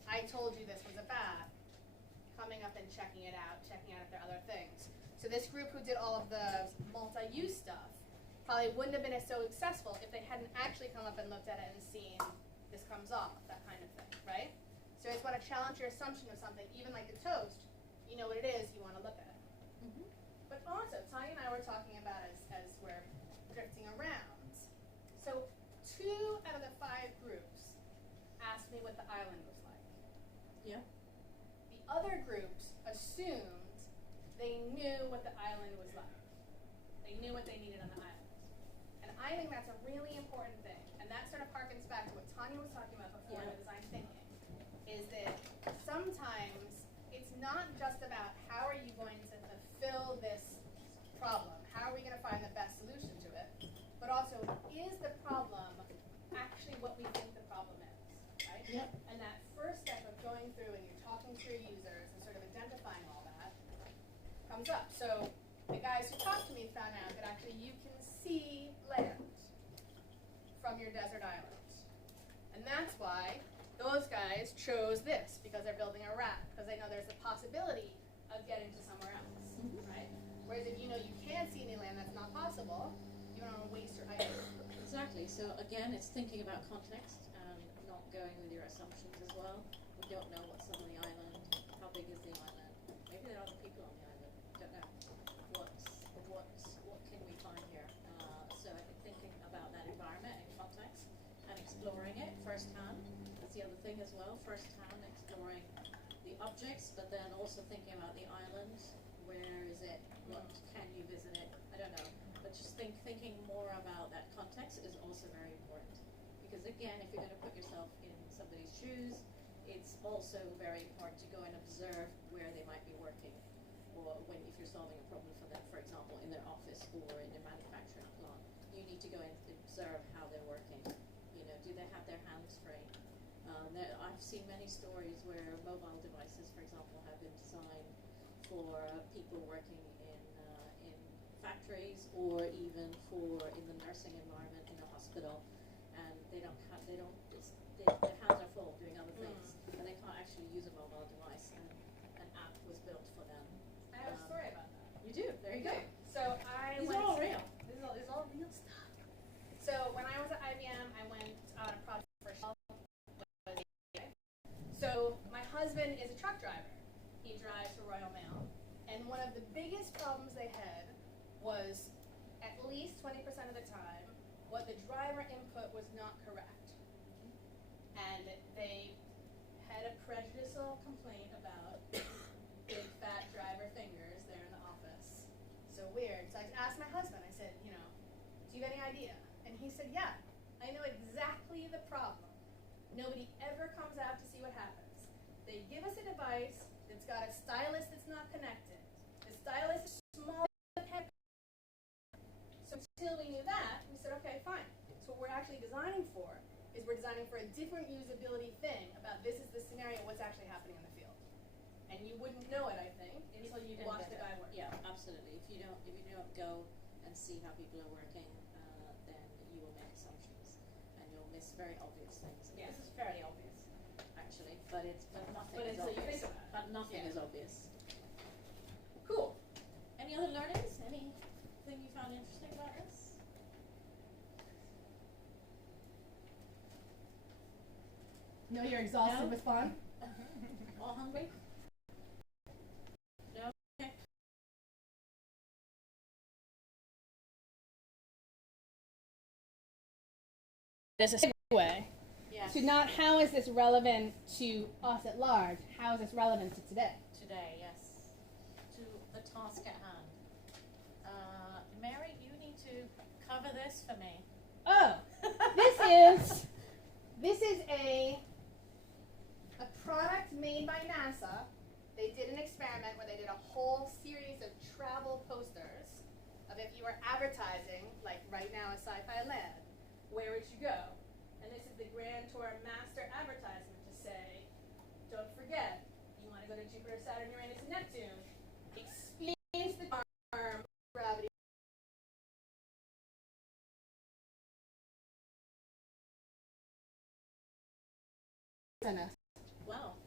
I told you this was a bat, coming up and checking it out if there are other things. So this group who did all of the multi-use stuff probably wouldn't have been as so successful if they hadn't actually come up and looked at it and seen this comes off, that kind of thing, right? So you just want to challenge your assumption of something, even like the toast. You know what it is, you want to look at it. But also, Tanya and I were talking about as we're drifting around. So 2 out of the 5 groups asked me what the island was like. Yeah. The other groups assumed they knew what the island was like. They knew what they needed on the island. And I I think that's a really important thing, and that sort of harkens back to what Tanya was talking about before in the design thinking, is that sometimes it's not just about how are you going to fulfill this problem, how are we going to find the best solution to it, but also is the problem actually what we think the problem is, right? Yep. And that first step of going through and you're talking to your users and sort of identifying all that comes up. So the guys who talked to me found out that actually you can see land from your desert island. And that's why those guys chose this, because they're building a raft, because they know there's a possibility of getting to somewhere else, right? Whereas if you know you can't see any land, that's not possible, you don't want to waste your item. Exactly. So again, it's thinking about context and not going with your assumptions as well. We don't know what's on the island. How big is the island? Maybe there are other people on the island. Don't know. What can we find here? So I think thinking about that environment and context and exploring it firsthand. That's the other thing as well. Firsthand exploring the objects, but then also thinking about the island. Where is it? What can you visit it? I don't know. But just thinking more about that context is also very important. Because again, if you're going to put yourself in somebody's shoes, it's also very important to go and observe where they might be working. Or if you're solving a problem for them, for example, in their office or in their manufacturing plant, you need to go and observe how they're working. You know, do they have their hands free? I've seen many stories where mobile devices, for example, have been designed for people working in factories or even in the nursing environment in a hospital, and their hands are full doing other things, and they can't actually use a mobile device, and an app was built for them. I have a story about that. You do? There you go. So These are all real. This is all real stuff. So when I was at IBM, I went on a project for Shell. So my husband is a truck driver. He drives for Royal Mail. And one of the biggest problems they had was, at least 20% of the time, what the driver input was not correct. And they had a prejudicial complaint about big fat driver fingers there in the office. So weird. So I asked my husband, I said, do you have any idea? And he said, yeah, I know exactly the problem. Nobody ever comes out to see what happens. They give us a device that's got a stylus that's not connected. The stylus is small. So until we knew that, we said, okay, fine. So what we're actually designing for is we're designing for a different usability thing about this is the scenario, what's actually happening in the field. And you wouldn't know it, I think, until you watch the guy work. Yeah, absolutely. If you don't go and see how people are working, then you will make assumptions and you'll miss very obvious things. Yeah. This is fairly obvious, actually, but nothing is until you obvious. think about it. But nothing Yeah. is obvious. Cool. Any other learnings? Anything you found interesting about this? No, you're exhausted No? with fun? All hungry? No? Okay. There's a segue Yes. to not how is this relevant to us at large, how is this relevant to today? Today, yes. To the task at hand. Mary, you need to cover this for me. Oh, this is a product made by NASA. They did an experiment where they did a whole series of travel posters of if you were advertising, like right now at Sci-Fi Lab, where would you go? And this is the Grand Tour master advertisement to say, don't forget, you want to go to Jupiter, Saturn, Uranus, and Neptune. Experience the term gravity. Wow.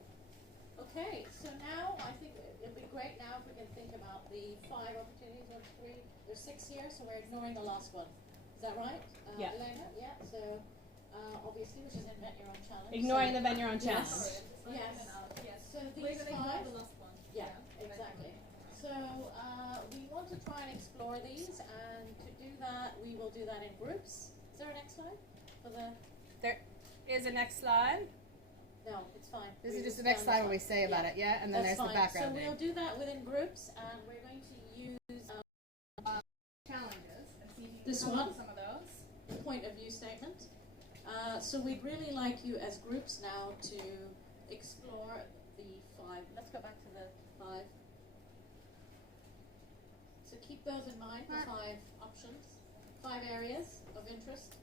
Okay, so now I think it'd be great now if we can think about the 5 opportunities, or 3, there's 6 here, so we're ignoring the last one. Is that right? Yeah. Elena? Yeah, so obviously, which is invent your own challenge. Ignoring so, the invent your own challenge. Yes. So We're these going to 5. ignore the last one. Yeah, exactly. So we want to try and explore these, and to do that, we will do that in groups. Is there a next slide? There is a next slide. No, it's fine. This is just the next slide where we say about it, yeah? And then That's there's the fine. background. So we'll do that within groups, and we're going to use challenges and see if you this can come one. up with some of those. point of view statement. So we'd really like you as groups now to explore the 5. Let's go back to the 5. So keep those in mind, the 5 options, 5 areas of interest.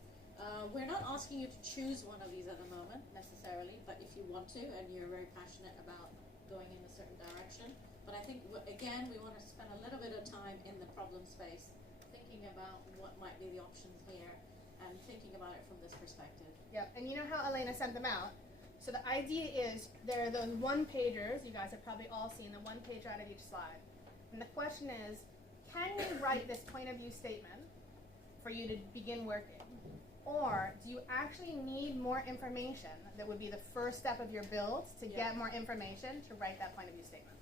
We're not asking you to choose one of these at the moment necessarily, but if you want to and you're very passionate about going in a certain direction. But I think, again, we want to spend a little bit of time in the problem space thinking about what might be the options here and thinking about it from this perspective. Yep, and you know how Elena sent them out? So the idea is there are those one-pagers, you guys have probably all seen the one pager out of each slide. And the question is, can you write this point of view statement for you to begin working? Or do you actually need more information that would be the first step of your build to get more information to write that point of view statement?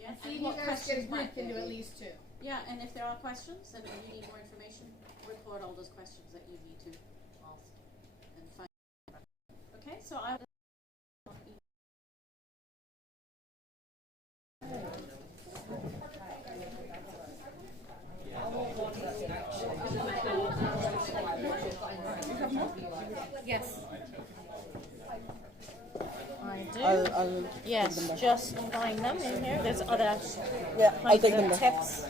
Yeah, And see if you guys as a group can do at least 2. Yeah, and if there are questions and you need more information, record all those questions that you need to ask and find. Okay, so I Yes. I do. I'll yes, take them just find them in here. There's other I'll take them kinds of back. tips.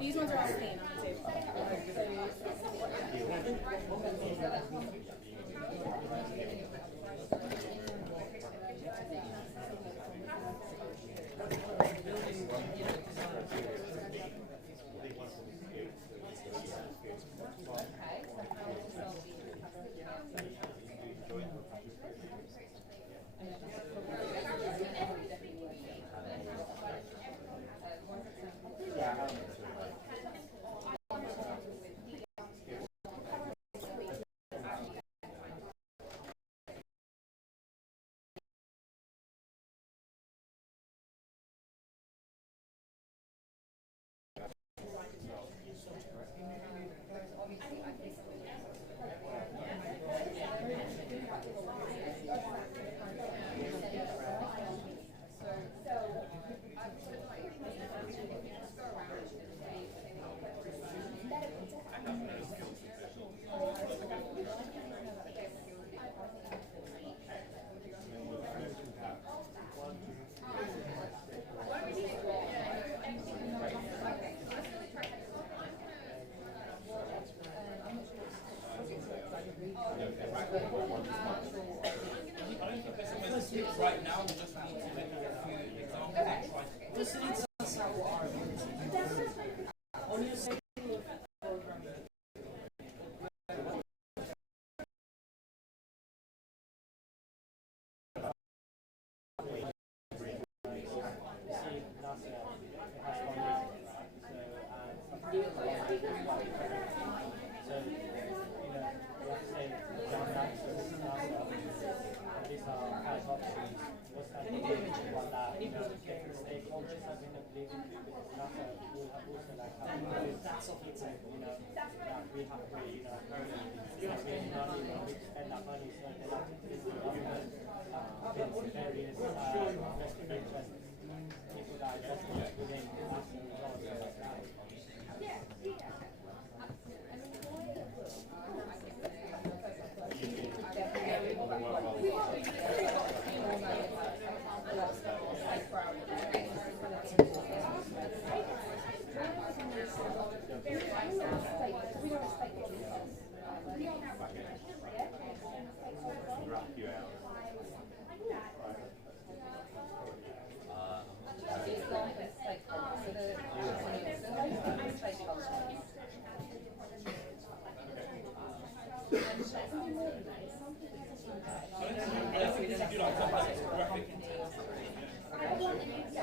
These ones are all clean on the table. Right now, we just need to make a few examples. Just need some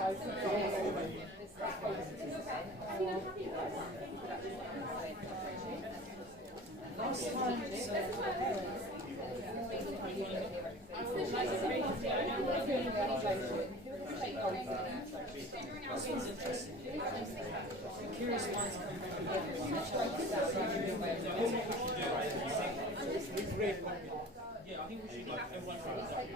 Yeah, I think we should like everyone should like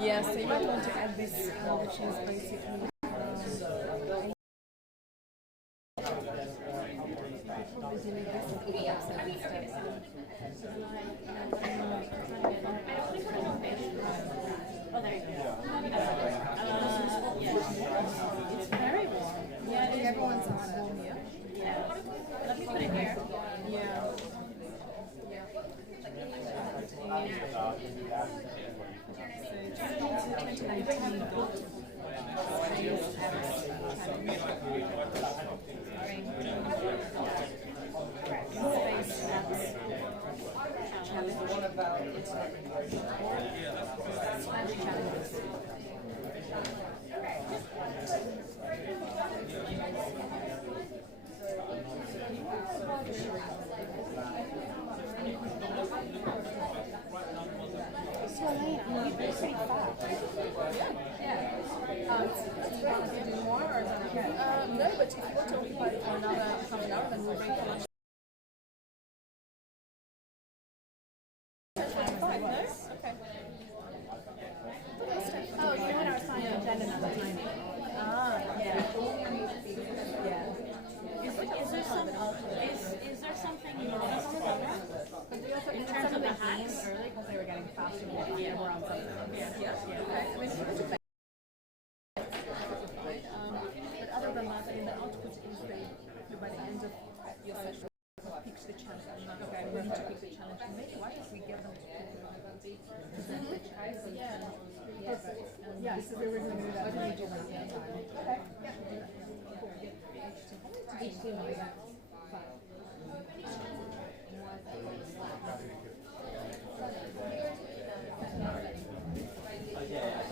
Yeah, so you might want to add this, which is basically it's very warm. Yeah, everyone's warm here. Yeah. Let me put it here. Yeah. No, but if you want to occupy it for another half an hour, then we'll break for lunch. Okay. Oh, you know when I was signing up then another time. Yeah. Is there something in terms of the hacks? Early because they were getting faster and we're on something. Yeah. I mean, but other than that, I mean, the output is by the end of your session, pick the challenge. Okay, we need to pick the challenge. And maybe why don't we get them to present the challenge? Yeah, so we were going to do that. Why don't we do that? Okay. Yeah.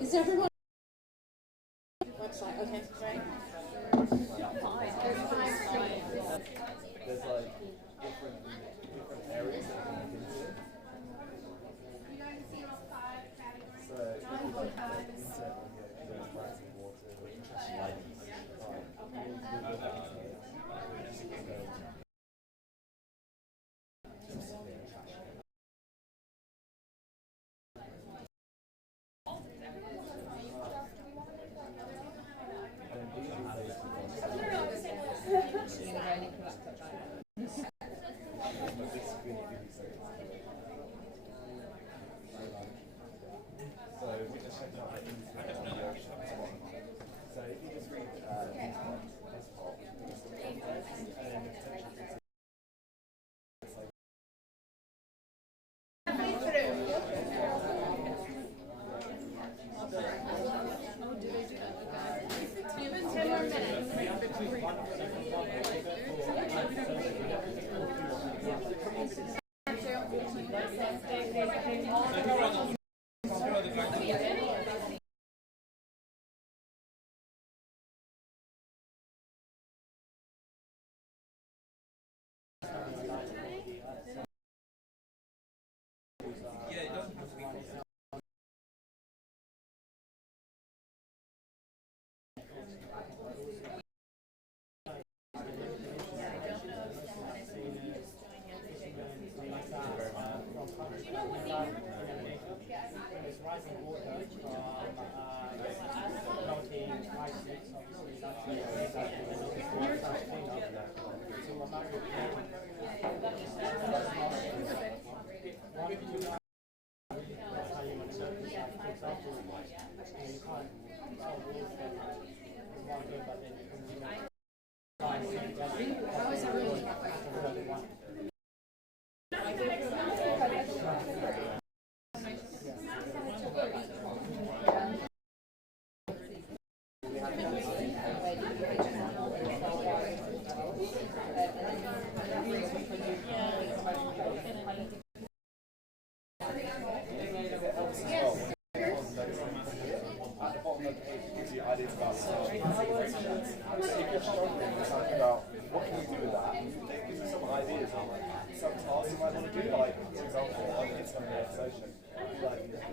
Is everyone website? Okay, right. There's like different areas that you can do.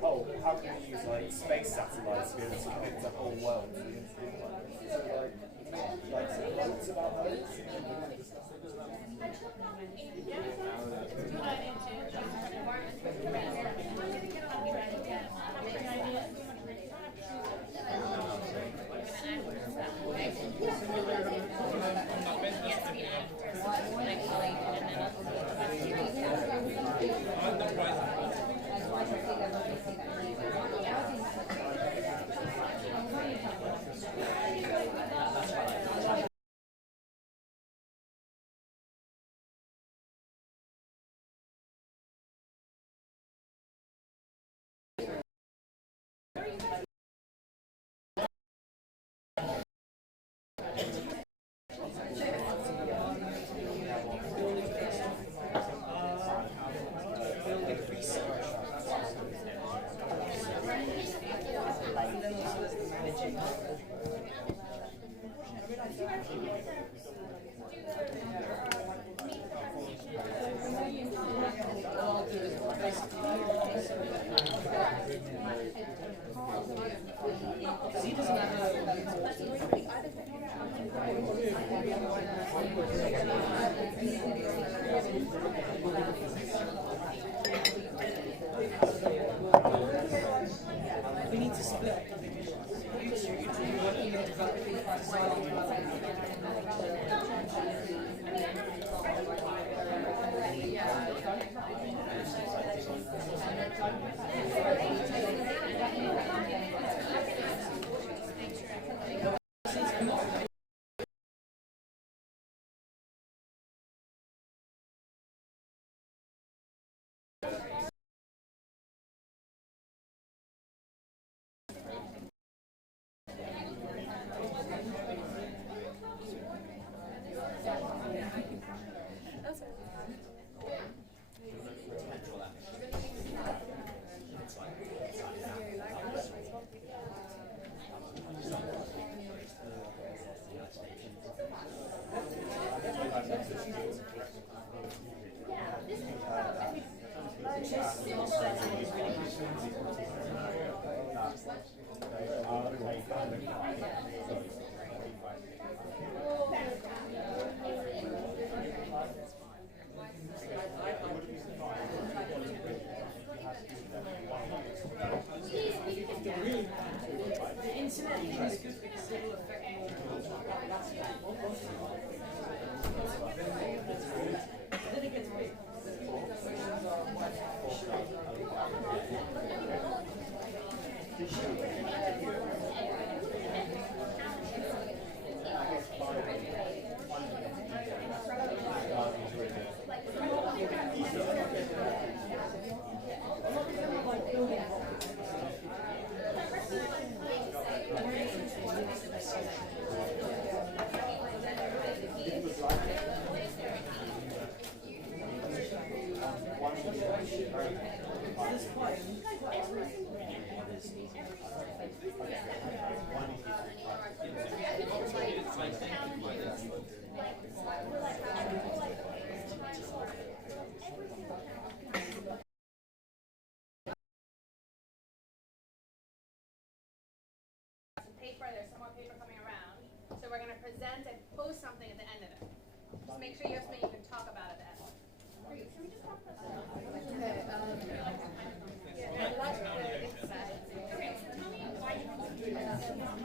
Oh, how can we use like space satellites to be able to connect the whole world to the internet? So loads about those. We need to split. Paper, there's some more paper coming around. So we're going to present and post something at the end of it. Just make sure you have something you can talk about at the end. Can we just talk about that? Okay, okay, so tell me why you want to do this.